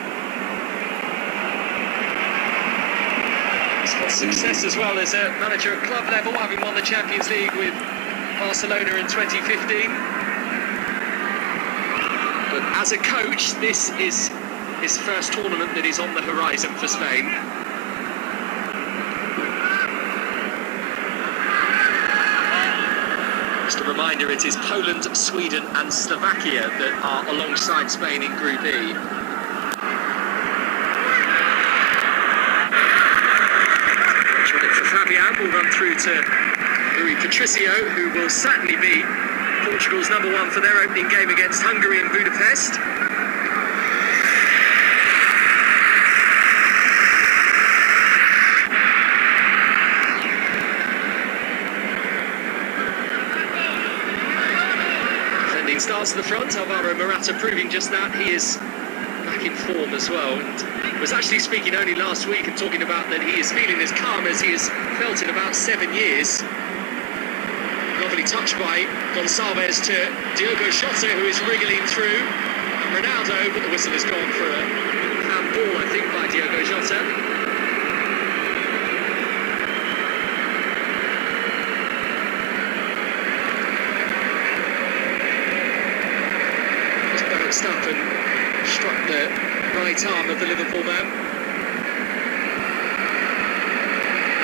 He's got success as well as a manager at club level, having won the Champions League with Barcelona in 2015. But as a coach, this is his first tournament that is on the horizon for Spain. Just a reminder, it is Poland, Sweden and Slovakia that are alongside Spain in Group E. For Fabian, will run through to Rui Patricio, who will certainly be Portugal's number one for their opening game against Hungary in Budapest. Starts to the front, Alvaro Morata proving just that. He is back in form as well, and was actually speaking only last week and talking about that he is feeling as calm as he has felt in about 7 years. Lovely touch by Gonçalves to Diogo Jota, who is wriggling through, and Ronaldo, but the whistle has gone for a handball, I think, by Diogo Jota. Up and struck the right arm of the Liverpool man.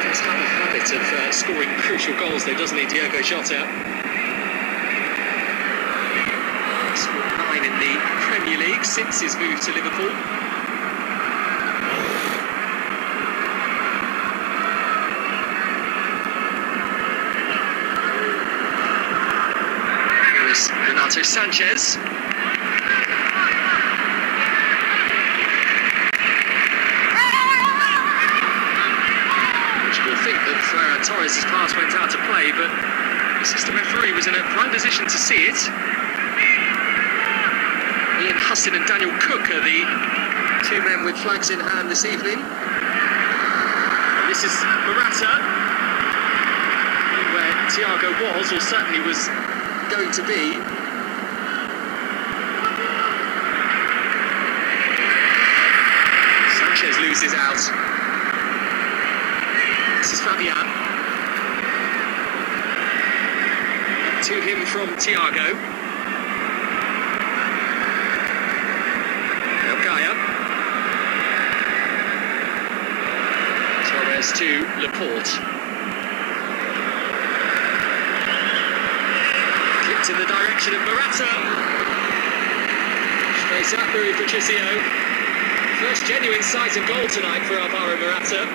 Does have a habit of scoring crucial goals though, doesn't he, Diogo Jota? Scored 9 in the Premier League since his move to Liverpool. Here is Renato Sanchez. Ferran Torres' pass went out to play, but the assistant referee was in a prime position to see it. Ian Huston and Daniel Cook are the two men with flags in hand this evening. And this is Morata, where Thiago was, or certainly was going to be. Sanchez loses out. This is Fabian. To him from Thiago. Now Gaia. Pass to Laporte. Kicked in the direction of Morata. Straight up, Rui Patricio. First genuine sight of goal tonight for Alvaro Morata.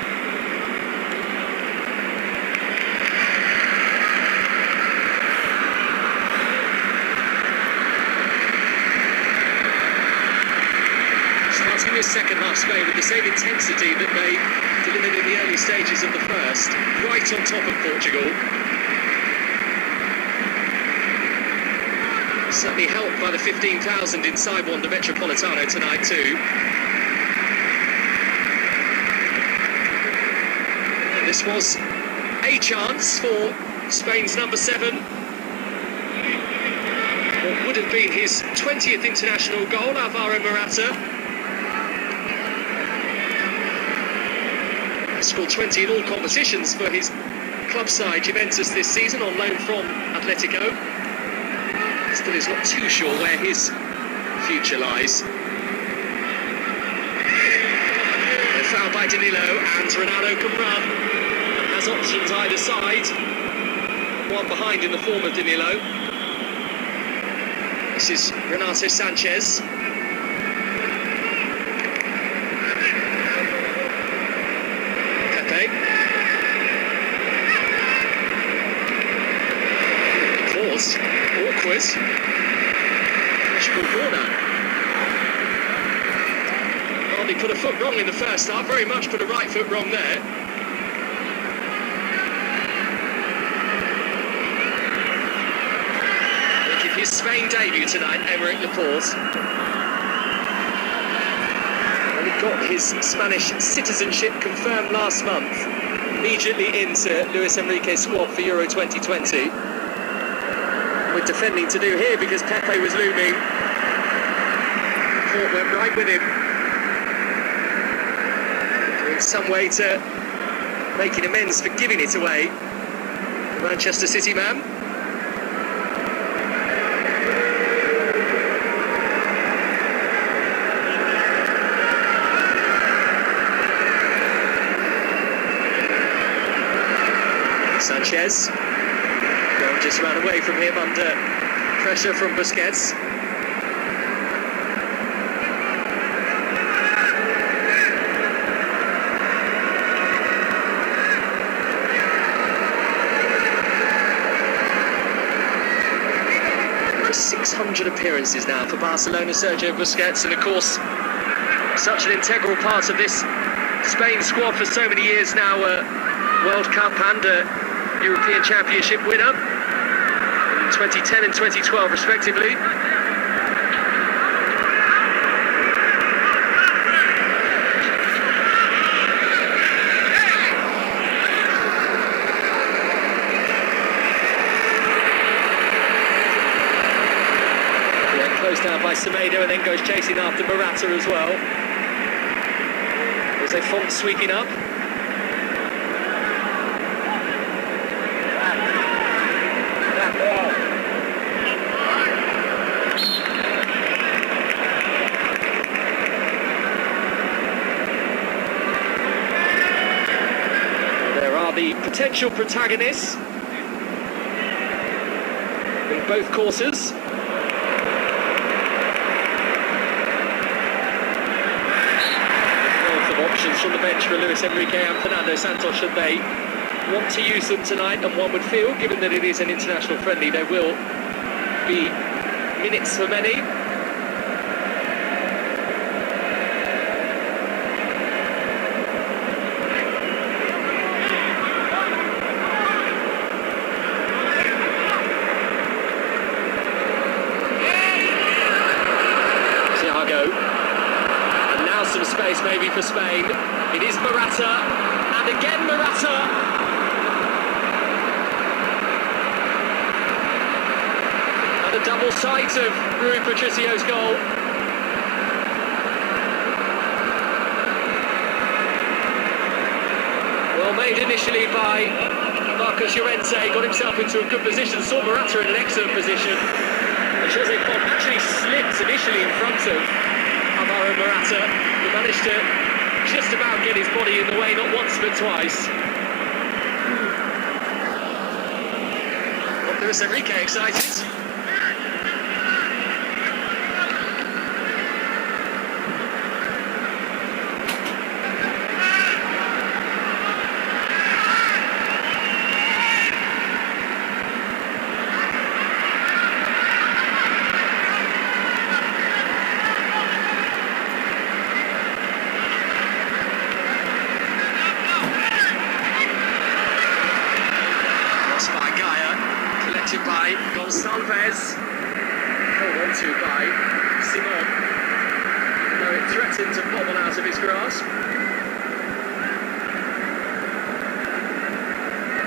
Starting this second half, Spain with the same intensity that they delivered in the early stages of the first, right on top of Portugal. Certainly helped by the 15,000 inside Wanda Metropolitano tonight too. And this was a chance for Spain's number 7. What would have been his 20th international goal, Alvaro Morata. Scored 20 in all competitions for his club side Juventus this season on loan from Atletico. Still is not too sure where his future lies. A foul by Danilo, and Ronaldo can run and has options either side. One behind in the form of Danilo. This is Renato Sanchez. Awkward. Magical corner. Hardly put a foot wrong in the first half, very much put a right foot wrong there. Making his Spain debut tonight, Aymeric Laporte. Only got his Spanish citizenship confirmed last month. Immediately into Luis Enrique's squad for Euro 2020. With defending to do here because Pepe was looming. Port went right with him. In some way to making amends for giving it away. The Manchester City man. Sanchez. Just ran away from him under pressure from Busquets. Just 600 appearances now for Barcelona, Sergio Busquets, and of course such an integral part of this Spain squad for so many years now. World Cup and European Championship winner. 2010 and 2012 respectively. Closed down by Semedo and then goes chasing after Morata as well. There's a Font sweeping up. The potential protagonists in both quarters. Wealth of options from the bench for Luis Enrique and Fernando Santos should they want to use them tonight, and one would feel, given that it is an international friendly, there will be minutes for many. And now some space maybe for Spain. It is Morata, and again Morata. And a double sight of Rui Patricio's goal. Well made initially by Marcos Llorente, got himself into a good position, saw Morata in an excellent position. And Jose Pont actually slipped initially in front of Alvaro Morata, who managed to just about get his body in the way, not once but twice. Luis Enrique excited. By Gonçalves, held on to by Simon, though it threatened to bobble out of his grasp.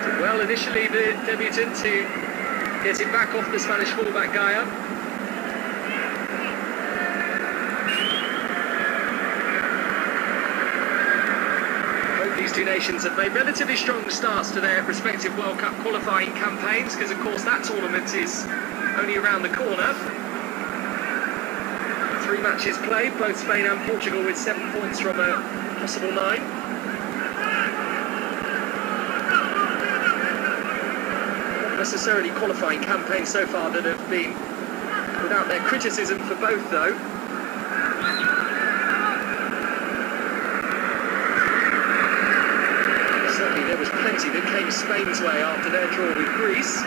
Did well initially, the debutant, to get it back off the Spanish fullback Gaia. These two nations have made relatively strong starts to their respective World Cup qualifying campaigns, because of course that tournament is only around the corner. 3 matches played, both Spain and Portugal with 7 points from a possible 9. Not necessarily qualifying campaigns so far that have been without their criticism for both, though. There was plenty that came Spain's way after their draw with Greece.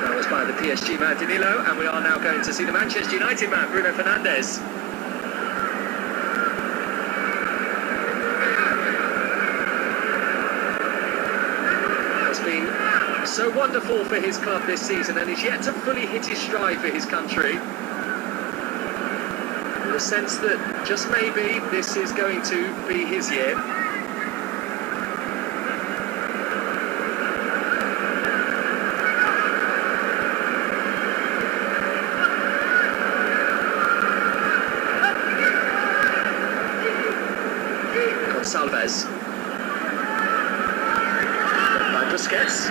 That was by the PSG man Danilo, and we are now going to see the Manchester United man Bruno Fernandes. So wonderful for his club this season, and is yet to fully hit his stride for his country. In the sense that just maybe this is going to be his year. Gonçalves. By Busquets.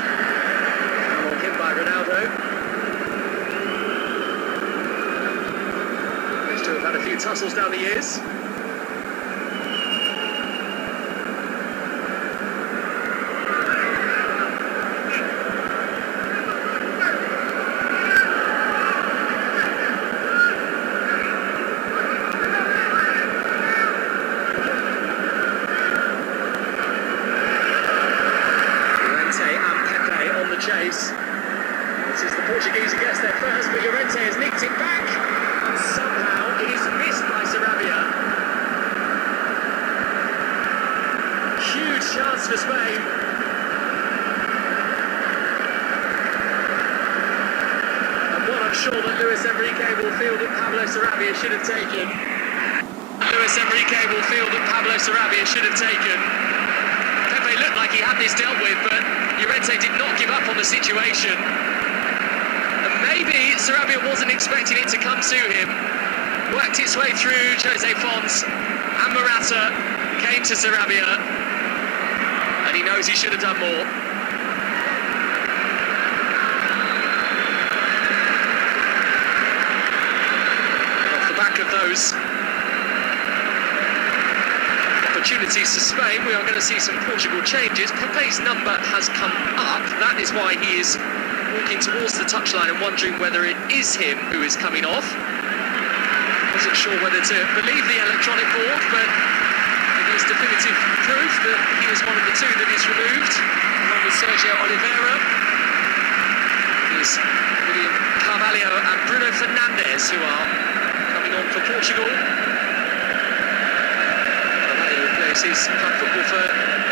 By Ronaldo. These two have had a few tussles down the years. Llorente and Pepe on the chase. This is the Portuguese who gets there first, but Llorente has nicked it back, and somehow it is missed by Sarabia. Huge chance for Spain. And one I'm sure that Luis Enrique will feel that Pablo Sarabia should have taken. Luis Enrique will feel that Pablo Sarabia should have taken. Pepe looked like he had this dealt with, but Llorente did not give up on the situation. Maybe Sarabia wasn't expecting it to come to him. Worked its way through Jose Fons and Morata, came to Sarabia, and he knows he should have done more. And off the back of those opportunities to Spain, we are going to see some Portugal changes. Pepe's number has come up. That is why he is walking towards the touchline and wondering whether it is him who is coming off. Wasn't sure whether to believe the electronic board, but it is definitive proof that he is one of the two that is removed, along with Sergio Oliveira. It is William Carvalho and Bruno Fernandes who are coming on for Portugal. Carvalho plays his club football for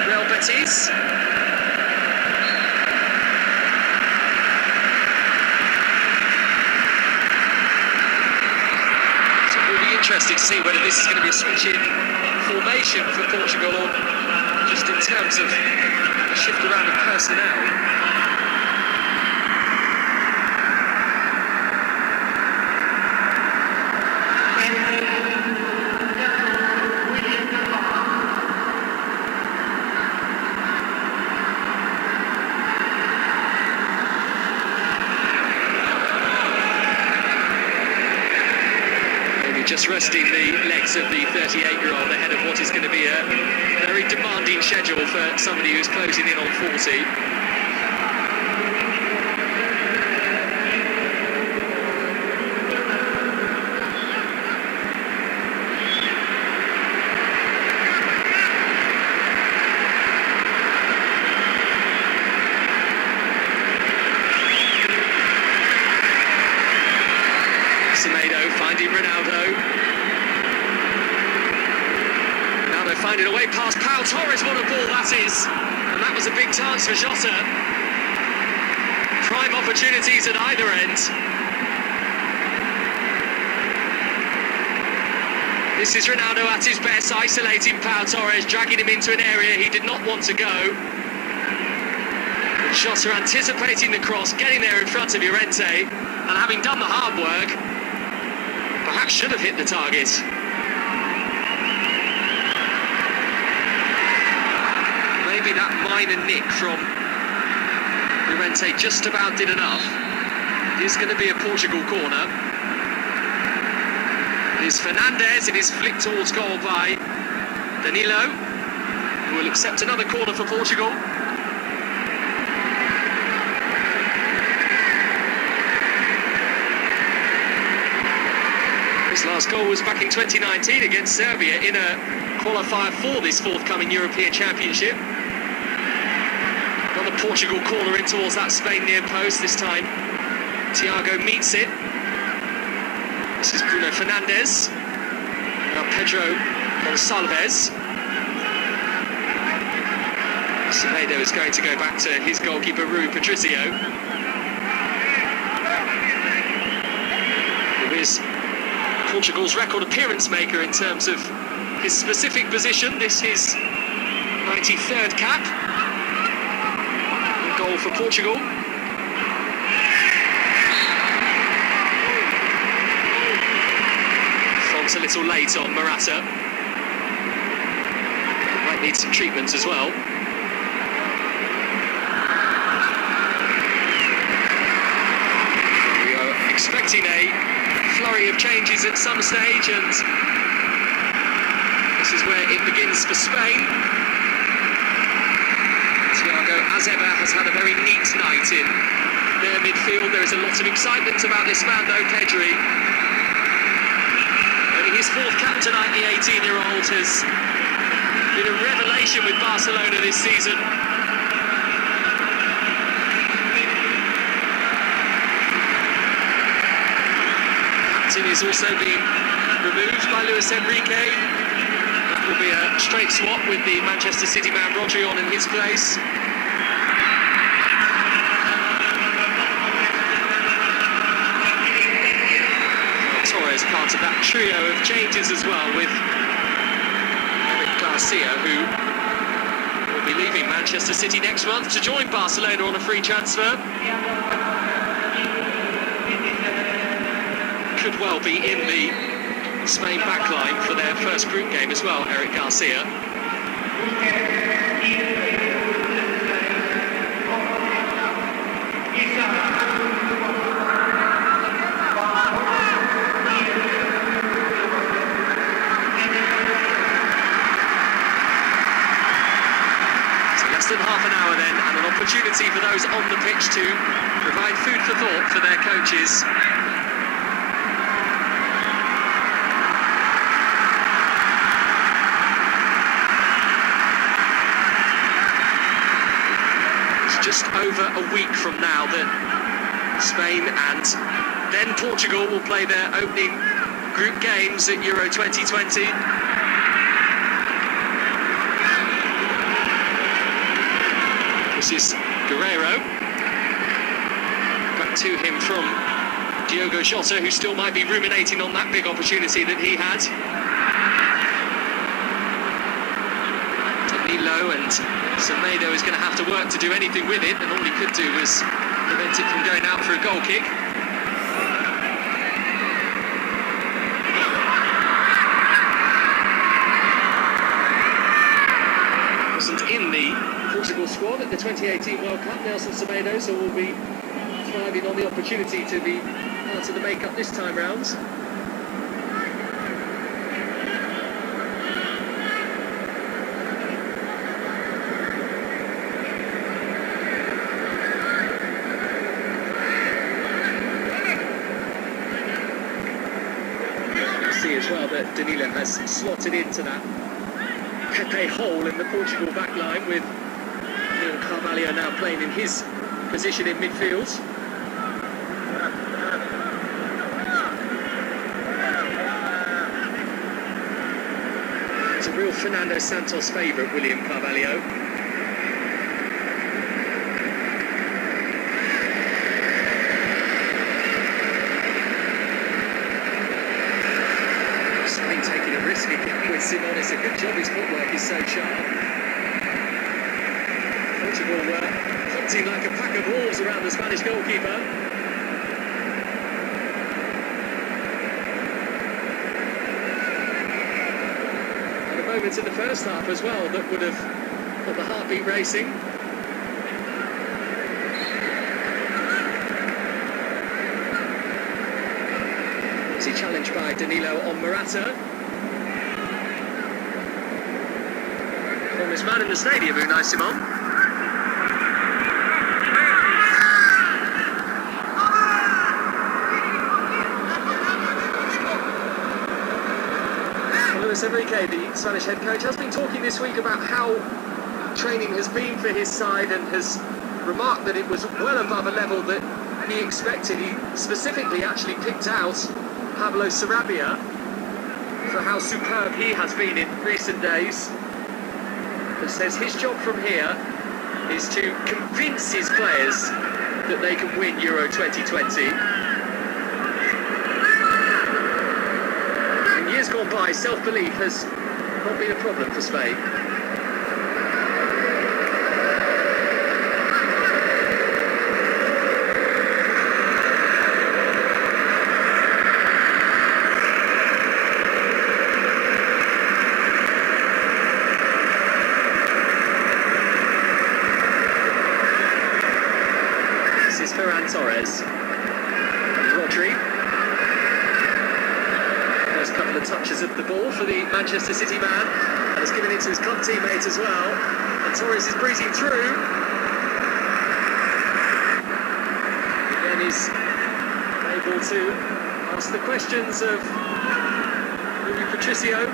Real Betis. Interesting to see whether this is going to be a switch in formation for Portugal, or just in terms of a shift around of personnel. just resting the legs of the 38-year-old ahead of what is going to be a very demanding schedule for somebody who's closing in on 40. Finding Ronaldo. Ronaldo finding a way past Pau Torres. What a ball that is. And that was a big chance for Jota. Prime opportunities at either end. This is Ronaldo at his best, isolating Pau Torres, dragging him into an area he did not want to go. But Jota anticipating the cross, getting there in front of Llorente, and having done the hard work, perhaps should have hit the target. Maybe that minor nick from Llorente just about did enough. It is going to be a Portugal corner. It is Fernandes, it is flicked towards goal by Danilo, who will accept another corner for Portugal. His last goal was back in 2019 against Serbia in a qualifier for this forthcoming European Championship. Another Portugal corner in towards that Spain near post. This time Thiago meets it. This is Bruno Fernandes. Now Pedro Gonçalves. Semedo is going to go back to his goalkeeper Rui Patricio, who is Portugal's record appearance maker in terms of his specific position. This is 93rd cap. A goal for Portugal. Font's a little late on Morata. Might need some treatment as well. We are expecting a flurry of changes at some stage, and this is where it begins for Spain. Thiago, as ever, has had a very neat night in their midfield. There is a lot of excitement about this man, though. Pedri, earning his fourth cap tonight, the 18-year-old has been a revelation with Barcelona this season. Is also being removed by Luis Enrique. That will be a straight swap with the Manchester City man Rodri on in his place. Torres part of that trio of changes as well, with Eric Garcia, who will be leaving Manchester City next month to join Barcelona on a free transfer. Could well be in the Spain backline for their first group game as well, Eric Garcia. So less than half an hour then, and an opportunity for those on the pitch to provide food for thought for their coaches. Just over a week from now that Spain and then Portugal will play their opening group games at Euro 2020. This is Guerreiro. Back to him from Diogo Jota, who still might be ruminating on that big opportunity that he had. Danilo, and Semedo is going to have to work to do anything with it, and all he could do was prevent it from going out for a goal kick. Wasn't in the Portugal squad at the 2018 World Cup, Nelson Semedo, so will be thriving on the opportunity to be part of the make-up this time round. that Danilo has slotted into that Pepe hole in the Portugal back line, with William Carvalho now playing in his position in midfield. It's a real Fernando Santos favourite, William Carvalho. Spain taking a risk with Simon. It's a good job his footwork is so sharp. Portugal were hunting like a pack of wolves around the Spanish goalkeeper. And a moment in the first half as well that would have got the heartbeat racing. Was he challenged by Danilo on Morata? Former man in the stadium, Unai Simon. Luis Enrique, the Spanish head coach, has been talking this week about how training has been for his side, and has remarked that it was well above a level that he expected. He specifically actually picked out Pablo Sarabia for how superb he has been in recent days. But says his job from here is to convince his players that they can win Euro 2020. In years gone by, self-belief has not been a problem for Spain. Ferran Torres. Rodri. First couple of touches of the ball for the Manchester City man, and has given it to his club teammate as well. And Torres is breezing through. Again, he's able to ask the questions of Rui Patricio.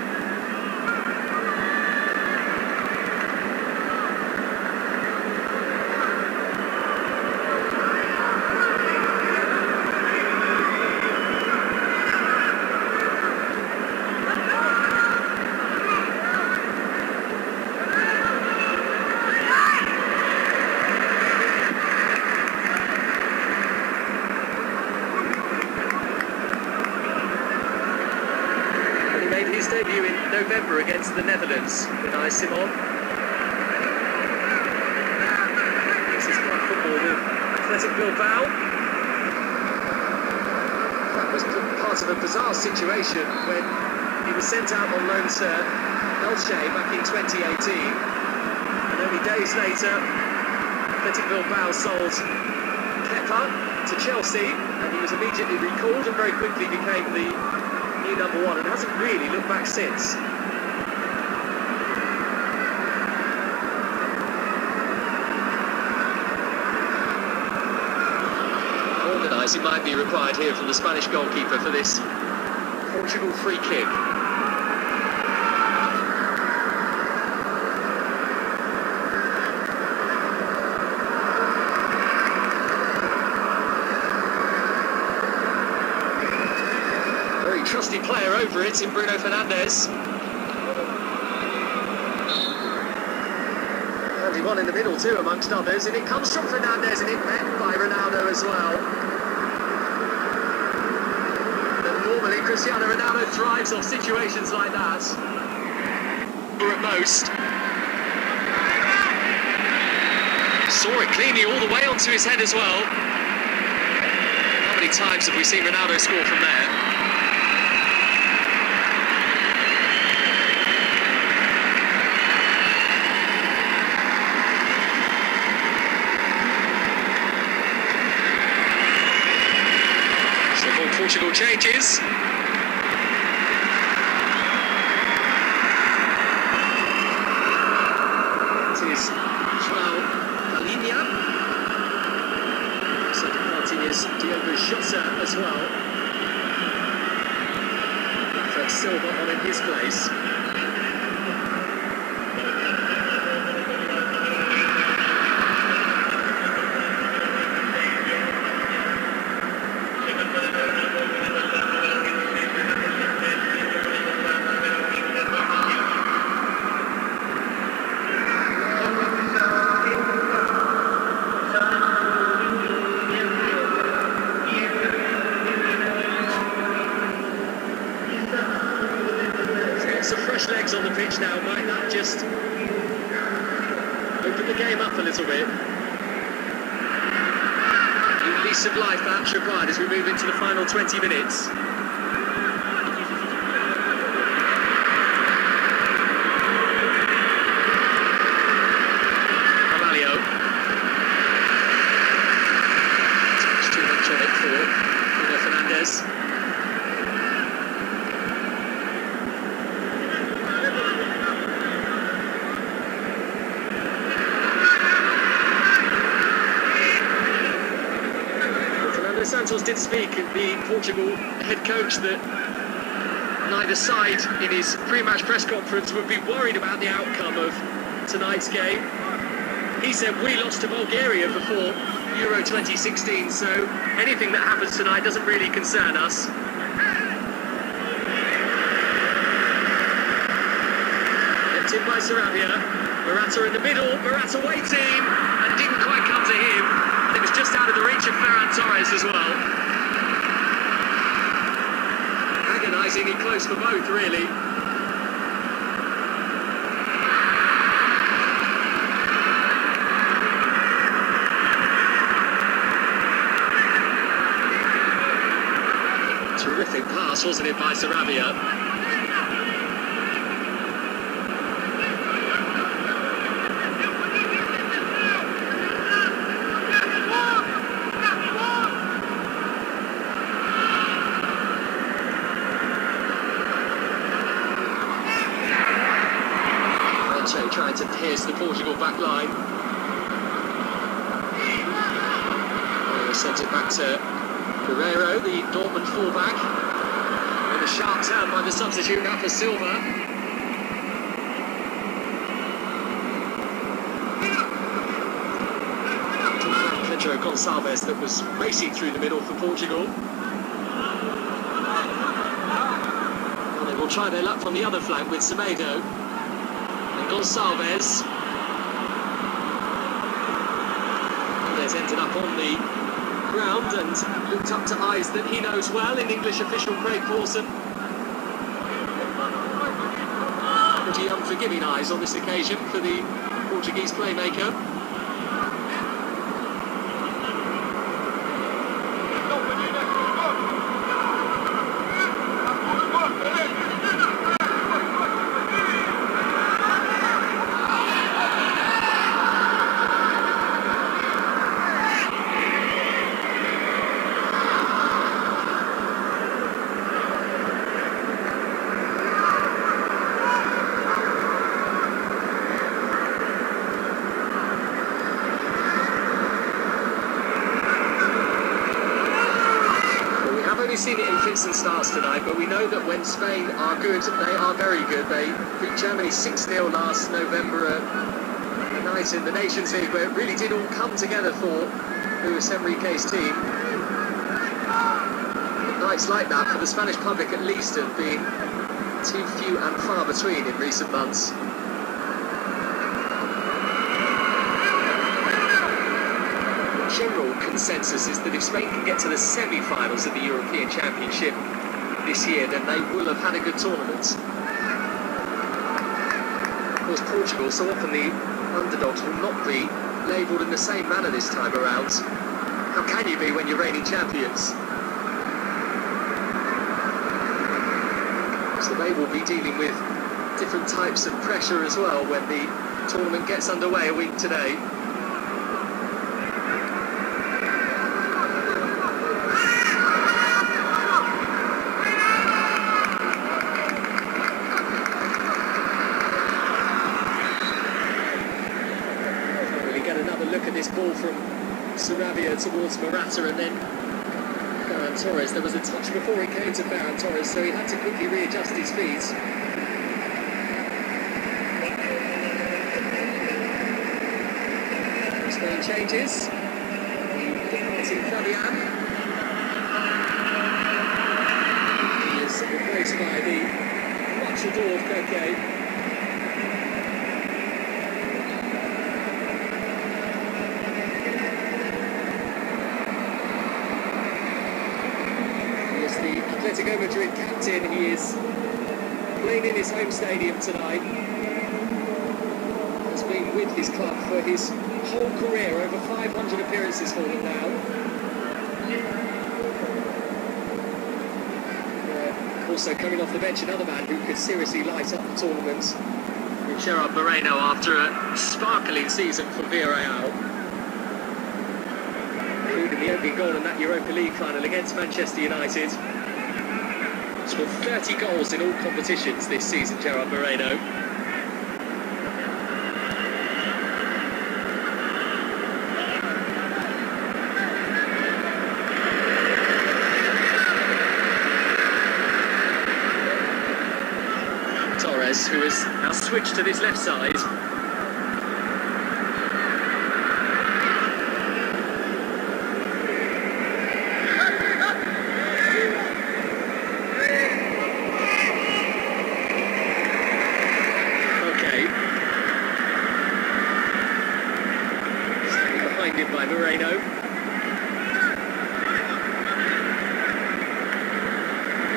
His debut in November against the Netherlands, Unai Simon. This is club football with Athletic Bilbao. That was part of a bizarre situation when he was sent out on loan to Elche back in 2018. And only days later, Athletic Bilbao sold Kepa to Chelsea, and he was immediately recalled and very quickly became the new number one, and hasn't really looked back since. Organising might be required here from the Spanish goalkeeper for this Portugal free kick. Trusty player over it in Bruno Fernandes. Handy one in the middle too, amongst others, and it comes from Fernandes and it met by Ronaldo as well. And normally Cristiano Ronaldo thrives off situations like that, or at most. Saw it cleanly all the way onto his head as well. How many times have we seen Ronaldo score from there? Portugal changes. It is João Palhinha. Second party is Diogo Jota as well. First Silva on in his place. Some fresh legs on the pitch now, might that just open the game up a little bit? New lease of life perhaps required as we move into the final 20 minutes. Amalio. Too much on it for Bruno Fernandes. Santos did speak, the Portugal head coach, that neither side in his pre-match press conference would be worried about the outcome of tonight's game. He said we lost to Bulgaria before Euro 2016, so anything that happens tonight doesn't really concern us. Left in by Sarabia. Morata in the middle, Morata waiting, and it didn't quite come to him. And it was just out of the reach of Ferran Torres as well. Agonisingly close for both, really. Terrific pass, wasn't it, by Sarabia? Trying to pierce the Portugal back line. They sent it back to Guerreiro, the Dortmund fullback. And a sharp turn by the substitute now for Silva. Pedro Gonçalves that was racing through the middle for Portugal. And they will try their luck from the other flank with Semedo. Gonçalves. There's ended up on the ground and looked up to eyes that he knows well in English official Craig Pawson. Pretty unforgiving eyes on this occasion for the Portuguese playmaker. Seen it in fits and starts tonight, but we know that when Spain are good, they are very good. They beat Germany 6-0 last November, a night in the Nations League where it really did all come together for Luis Enrique's team. Nights like that for the Spanish public at least have been too few and far between in recent months. General consensus is that if Spain can get to the semi-finals of the European Championship this year, then they will have had a good tournament. Of course, Portugal, so often the underdogs, will not be labelled in the same manner this time around. How can you be when you're reigning champions? So they will be dealing with different types of pressure as well when the tournament gets underway a week today. Look at this ball from Sarabia towards Morata, and then Ferran Torres. There was a touch before it came to Ferran Torres, so he had to quickly readjust his feet. Spain changes. Departing Fabian. He is replaced by the much adored Koke. Atletico Madrid captain. He is playing in his home stadium tonight. Has been with his club for his whole career, over 500 appearances for them now. Also coming off the bench, another man who could seriously light up the tournament, Gerard Moreno, after a sparkling season for Villarreal. Including the opening goal in that Europa League final against Manchester United. Scored 30 goals in all competitions this season, Gerard Moreno. Torres, who has now switched to this left side. By Moreno.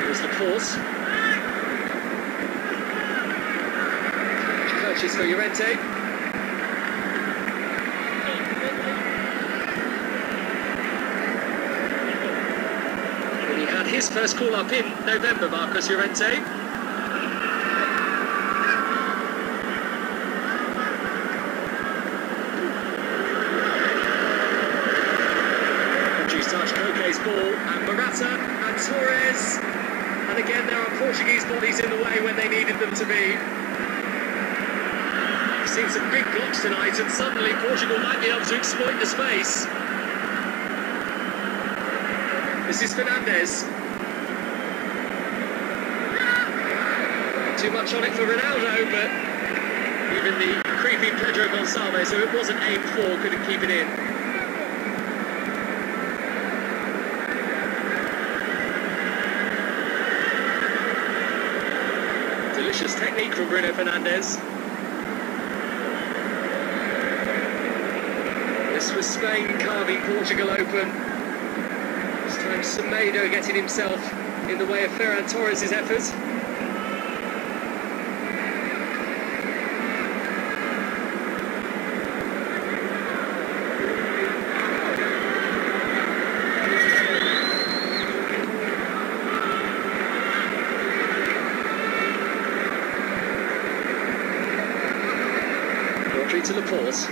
Here's the pause. Purchase for Llorente. And he had his first call up in November, Marcos Llorente. Koke's ball, and Morata and Torres, and again there are Portuguese bodies in the way when they needed them to be. We've seen some big blocks tonight, and suddenly Portugal might be able to exploit the space. This is Fernandes. Too much on it for Ronaldo, but even the creepy Pedro Gonçalves, who it wasn't aimed for, couldn't keep it in. Delicious technique from Bruno Fernandes. This was Spain carving Portugal open. This time Semedo getting himself in the way of Ferran Torres' effort. To Laporte.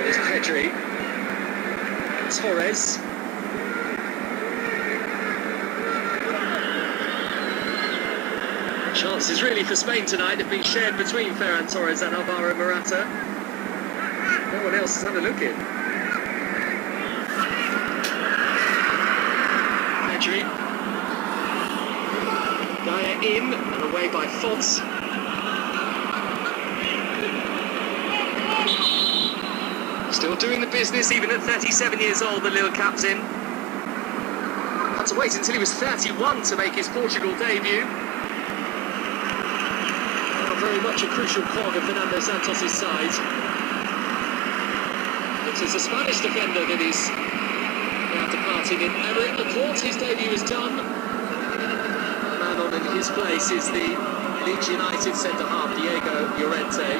There's Pedri. Torres. Chances really for Spain tonight have been shared between Ferran Torres and Alvaro Morata. No one else has had a look in. Pedri. Dyer in and away by Fonts. Still doing the business even at 37 years old, the little captain. Had to wait until he was 31 to make his Portugal debut. Now very much a crucial cog of Fernando Santos' side. It is a Spanish defender that is now departing in. Emerick Laporte, his debut is done. In his place is the Leeds United centre-half, Diego Llorente.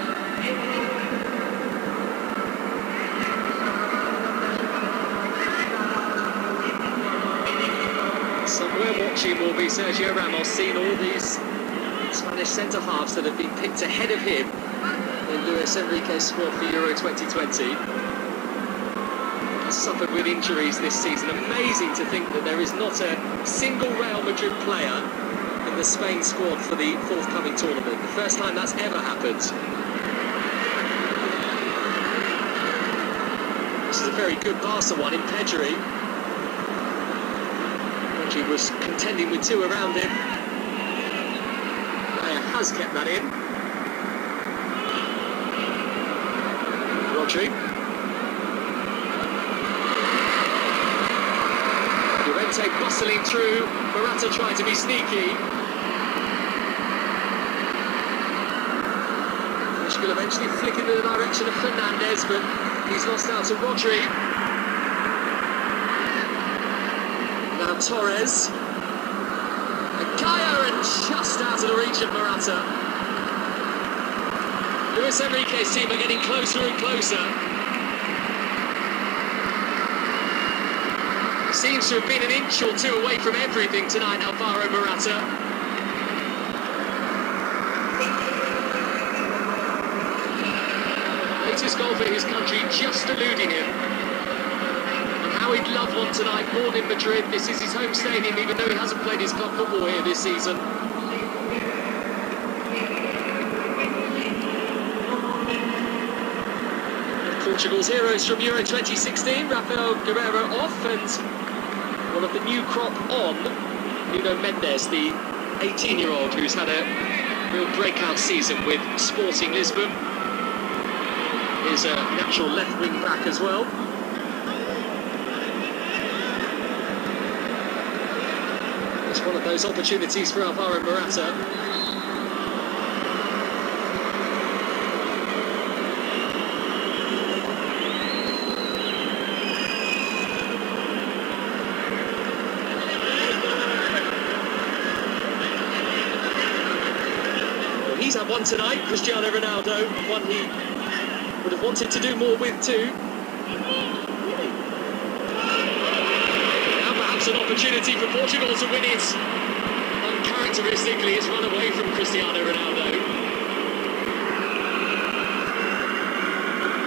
Somewhere watching will be Sergio Ramos, seen all these Spanish centre-halves that have been picked ahead of him in Luis Enrique's squad for Euro 2020. Has suffered with injuries this season. Amazing to think that there is not a single Real Madrid player in the Spain squad for the forthcoming tournament. The first time that's ever happened. This is a very good Barca one in Pedri. Pedri was contending with two around him. Player has kept that in. Rodri. Llorente bustling through. Morata trying to be sneaky. Which will eventually flick in the direction of Fernandez, but he's lost out to Rodri. Now Torres. And Kaya, and just out of the reach of Morata. Luis Enrique's team are getting closer and closer. Seems to have been an inch or two away from everything tonight, Alvaro Morata. Latest goal for his country, just eluding him. And how he'd love one tonight, born in Madrid. This is his home stadium, even though he hasn't played his club football here this season. Portugal's heroes from Euro 2016, Rafael Guerreiro off, and one of the new crop on, Nuno Mendes, the 18-year-old who's had a real breakout season with Sporting Lisbon. Is a natural left wing back as well. It's one of those opportunities for Alvaro Morata. He's had one tonight, Cristiano Ronaldo, one he would have wanted to do more with too. Now perhaps an opportunity for Portugal to win it. Uncharacteristically, it's run away from Cristiano Ronaldo.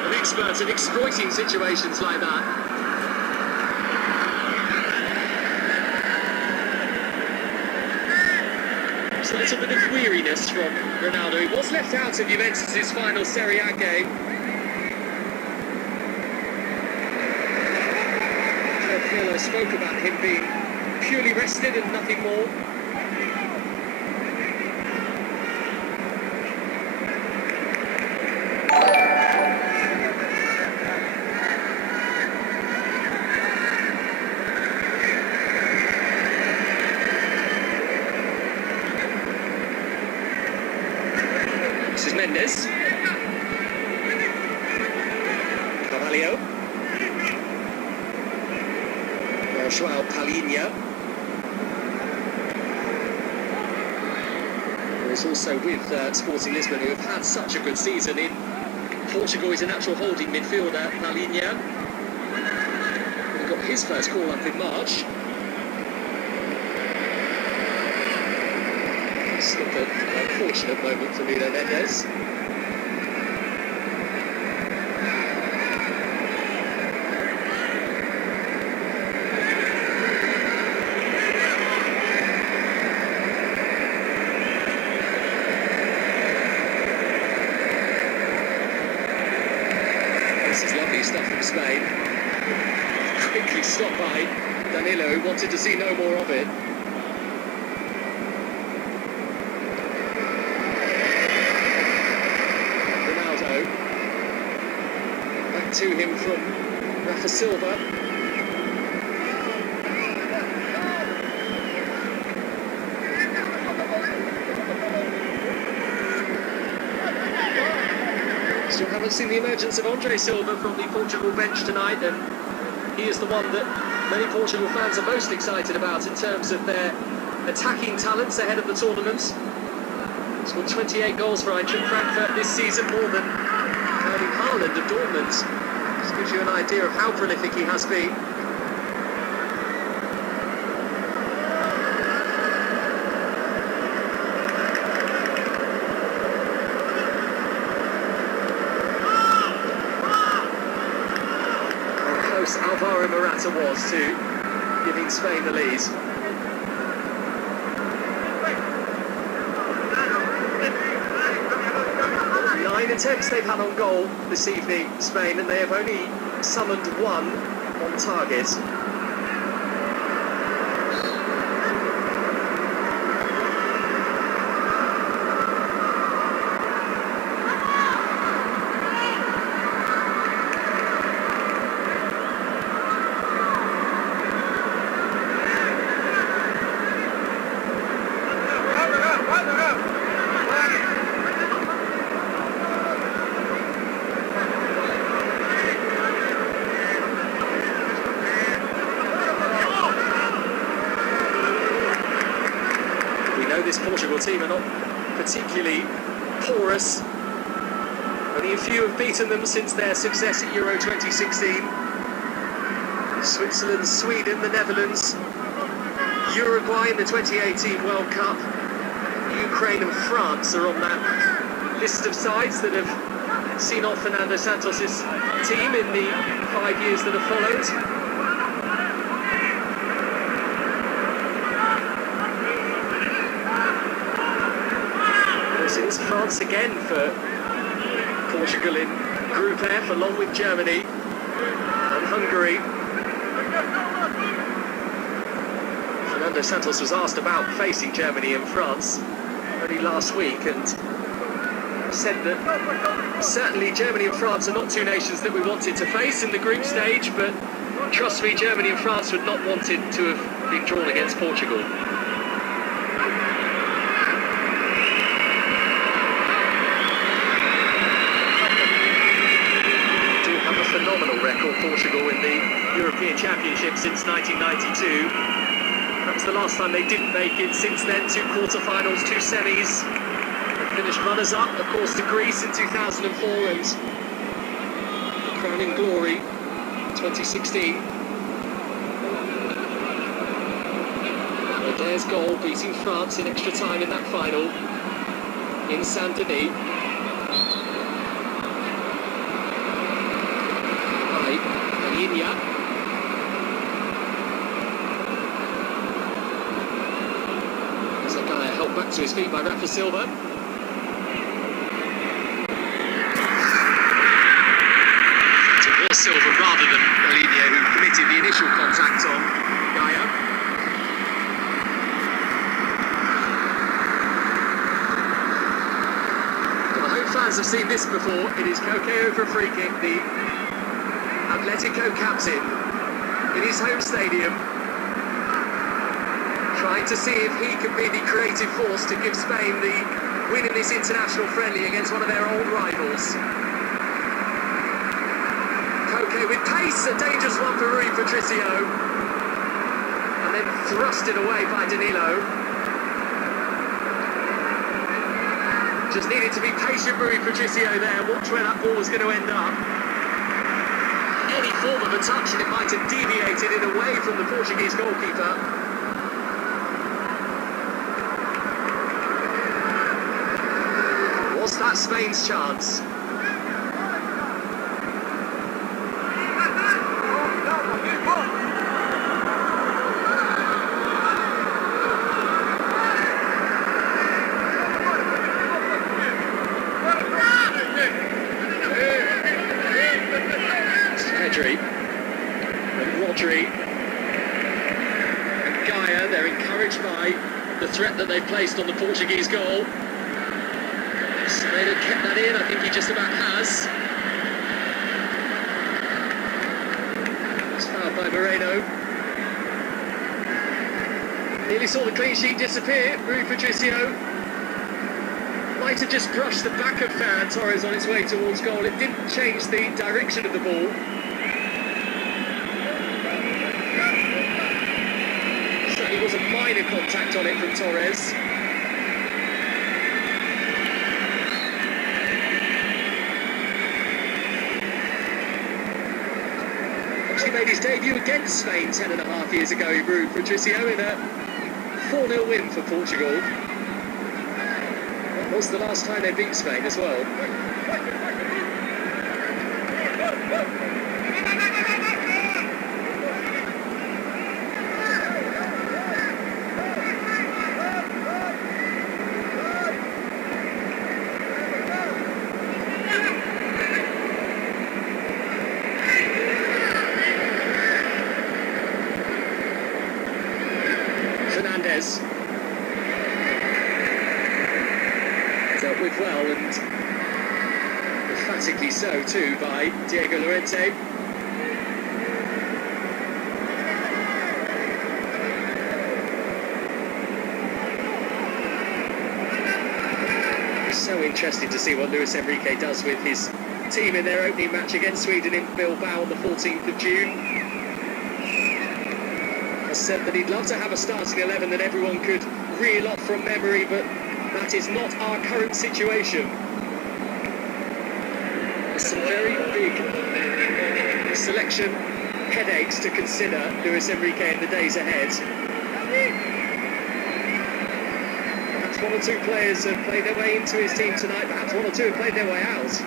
An expert at exploiting situations like that. A little bit of weariness from Ronaldo. He was left out of Juventus' final Serie A game. Pirlo spoke about him being purely rested and nothing more. This is Mendes. Carvalho. João Palhinha. Who's also with Sporting Lisbon, who have had such a good season in Portugal. Is a natural holding midfielder, Palhinha. He got his first call up in March. Look at an unfortunate moment for Nuno Mendes. This is lovely stuff from Spain. Quickly stopped by Danilo, who wanted to see no more of it. To him from Rafa Silva. Still haven't seen the emergence of Andre Silva from the Portugal bench tonight, and he is the one that many Portugal fans are most excited about in terms of their attacking talents ahead of the tournament. Scored 28 goals for Eintracht Frankfurt this season, more than Erling Haaland of Dortmund. Just gives you an idea of how prolific he has been. How close Alvaro Morata was to giving Spain the lead. 9 attempts they've had on goal this evening, Spain, and they have only summoned 1 on target. This Portugal team are not particularly porous. Only a few have beaten them since their success at Euro 2016. Switzerland, Sweden, the Netherlands, Uruguay in the 2018 World Cup, Ukraine and France are on that list of sides that have seen off Fernando Santos' team in the 5 years that have followed. It's France again for Portugal in Group F, along with Germany and Hungary. Fernando Santos was asked about facing Germany and France only last week and said that certainly Germany and France are not two nations that we wanted to face in the group stage, but trust me, Germany and France would not wanted to have been drawn against Portugal. Phenomenal record, Portugal, in the European Championship since 1992. That was the last time they didn't make it. Since then, 2 quarter-finals, 2 semis. They finished runners-up, of course, to Greece in 2004 and the crowning glory, 2016. There's goal, beating France in extra time in that final in Saint-Denis. There's a guy held back to his feet by Rafa Silva. It was Silva rather than Olivier who committed the initial contact on Gaia. Well, the home fans have seen this before. It is Koke over a free kick. The Atletico captain in his home stadium, trying to see if he can be the creative force to give Spain the win in this international friendly against one of their old rivals. Koke with pace, a dangerous one for Rui Patricio, and then thrusted away by Danilo. Just needed to be patient, Rui Patricio there, watch where that ball was going to end up. Any form of a touch and it might have deviated it away from the Portuguese goalkeeper. Was that Spain's chance? And Rodri and Gaia, they're encouraged by the threat that they've placed on the Portuguese goal. Sneijder kept that in, I think he just about has. It's fouled by Moreno. Nearly saw the clean sheet disappear. Rui Patricio might have just brushed the back of Ferran Torres on its way towards goal. It didn't change the direction of the ball. Certainly was a minor contact on it from Torres. Actually made his debut against Spain 10.5 years ago, Rui Patricio, in a 4-0 win for Portugal. That was the last time they beat Spain as well. Fernandez. Dealt with well, and emphatically so too by Diego Llorente. So interesting to see what Luis Enrique does with his team in their opening match against Sweden in Bilbao on the 14th of June. Has said that he'd love to have a starting 11 that everyone could reel off from memory, but that is not our current situation. There's some very big selection headaches to consider, Luis Enrique, in the days ahead. Perhaps one or two players have played their way into his team tonight, perhaps one or two have played their way out.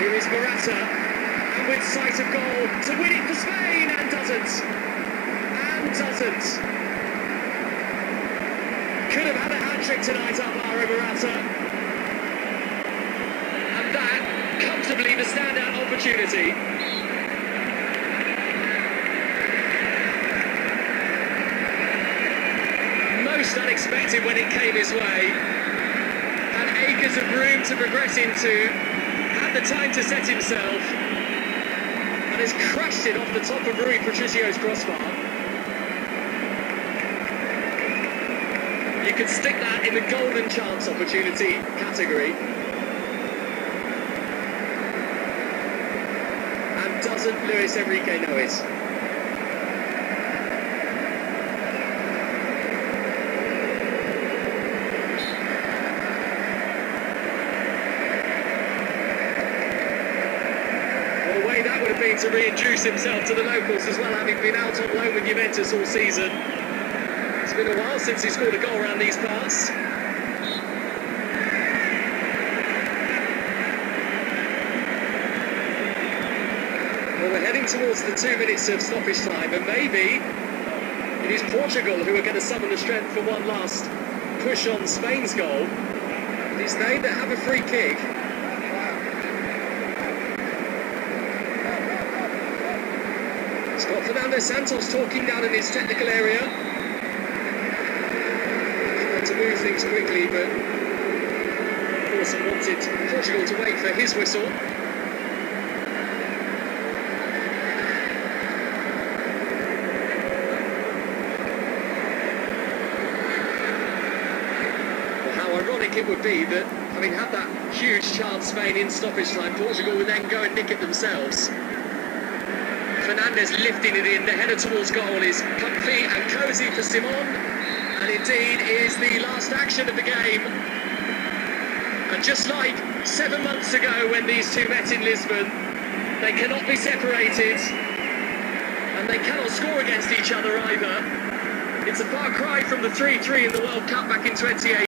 Here is Morata, and with sight of goal to win it for Spain, and doesn't. Could have had a hat-trick tonight, Alvaro Morata. And that, comfortably, the standout opportunity. Most unexpected when it came his way. Had acres of room to progress into. Had the time to set himself. And has crushed it off the top of Rui Patricio's crossbar. You could stick that in the golden chance opportunity category. And doesn't Luis Enrique know it? What a way that would have been to reintroduce himself to the locals as well, having been out on loan with Juventus all season. It's been a while since he scored a goal around these parts. Well, we're heading towards the 2 minutes of stoppage time, and maybe it is Portugal who are going to summon the strength for one last push on Spain's goal. It is they that have a free kick. Scott Fernando Santos talking down in his technical area. To move things quickly, but Dawson wanted Portugal to wait for his whistle. Well, how ironic it would be that, having had that huge chance, Spain in stoppage time, Portugal would then go and nick it themselves. Fernandez lifting it in, the header towards goal is comfy and cosy for Simon. And indeed is the last action of the game. And just like 7 months ago when these two met in Lisbon, they cannot be separated. And they cannot score against each other either. It's a far cry from the 3-3 in the World Cup back in 2018.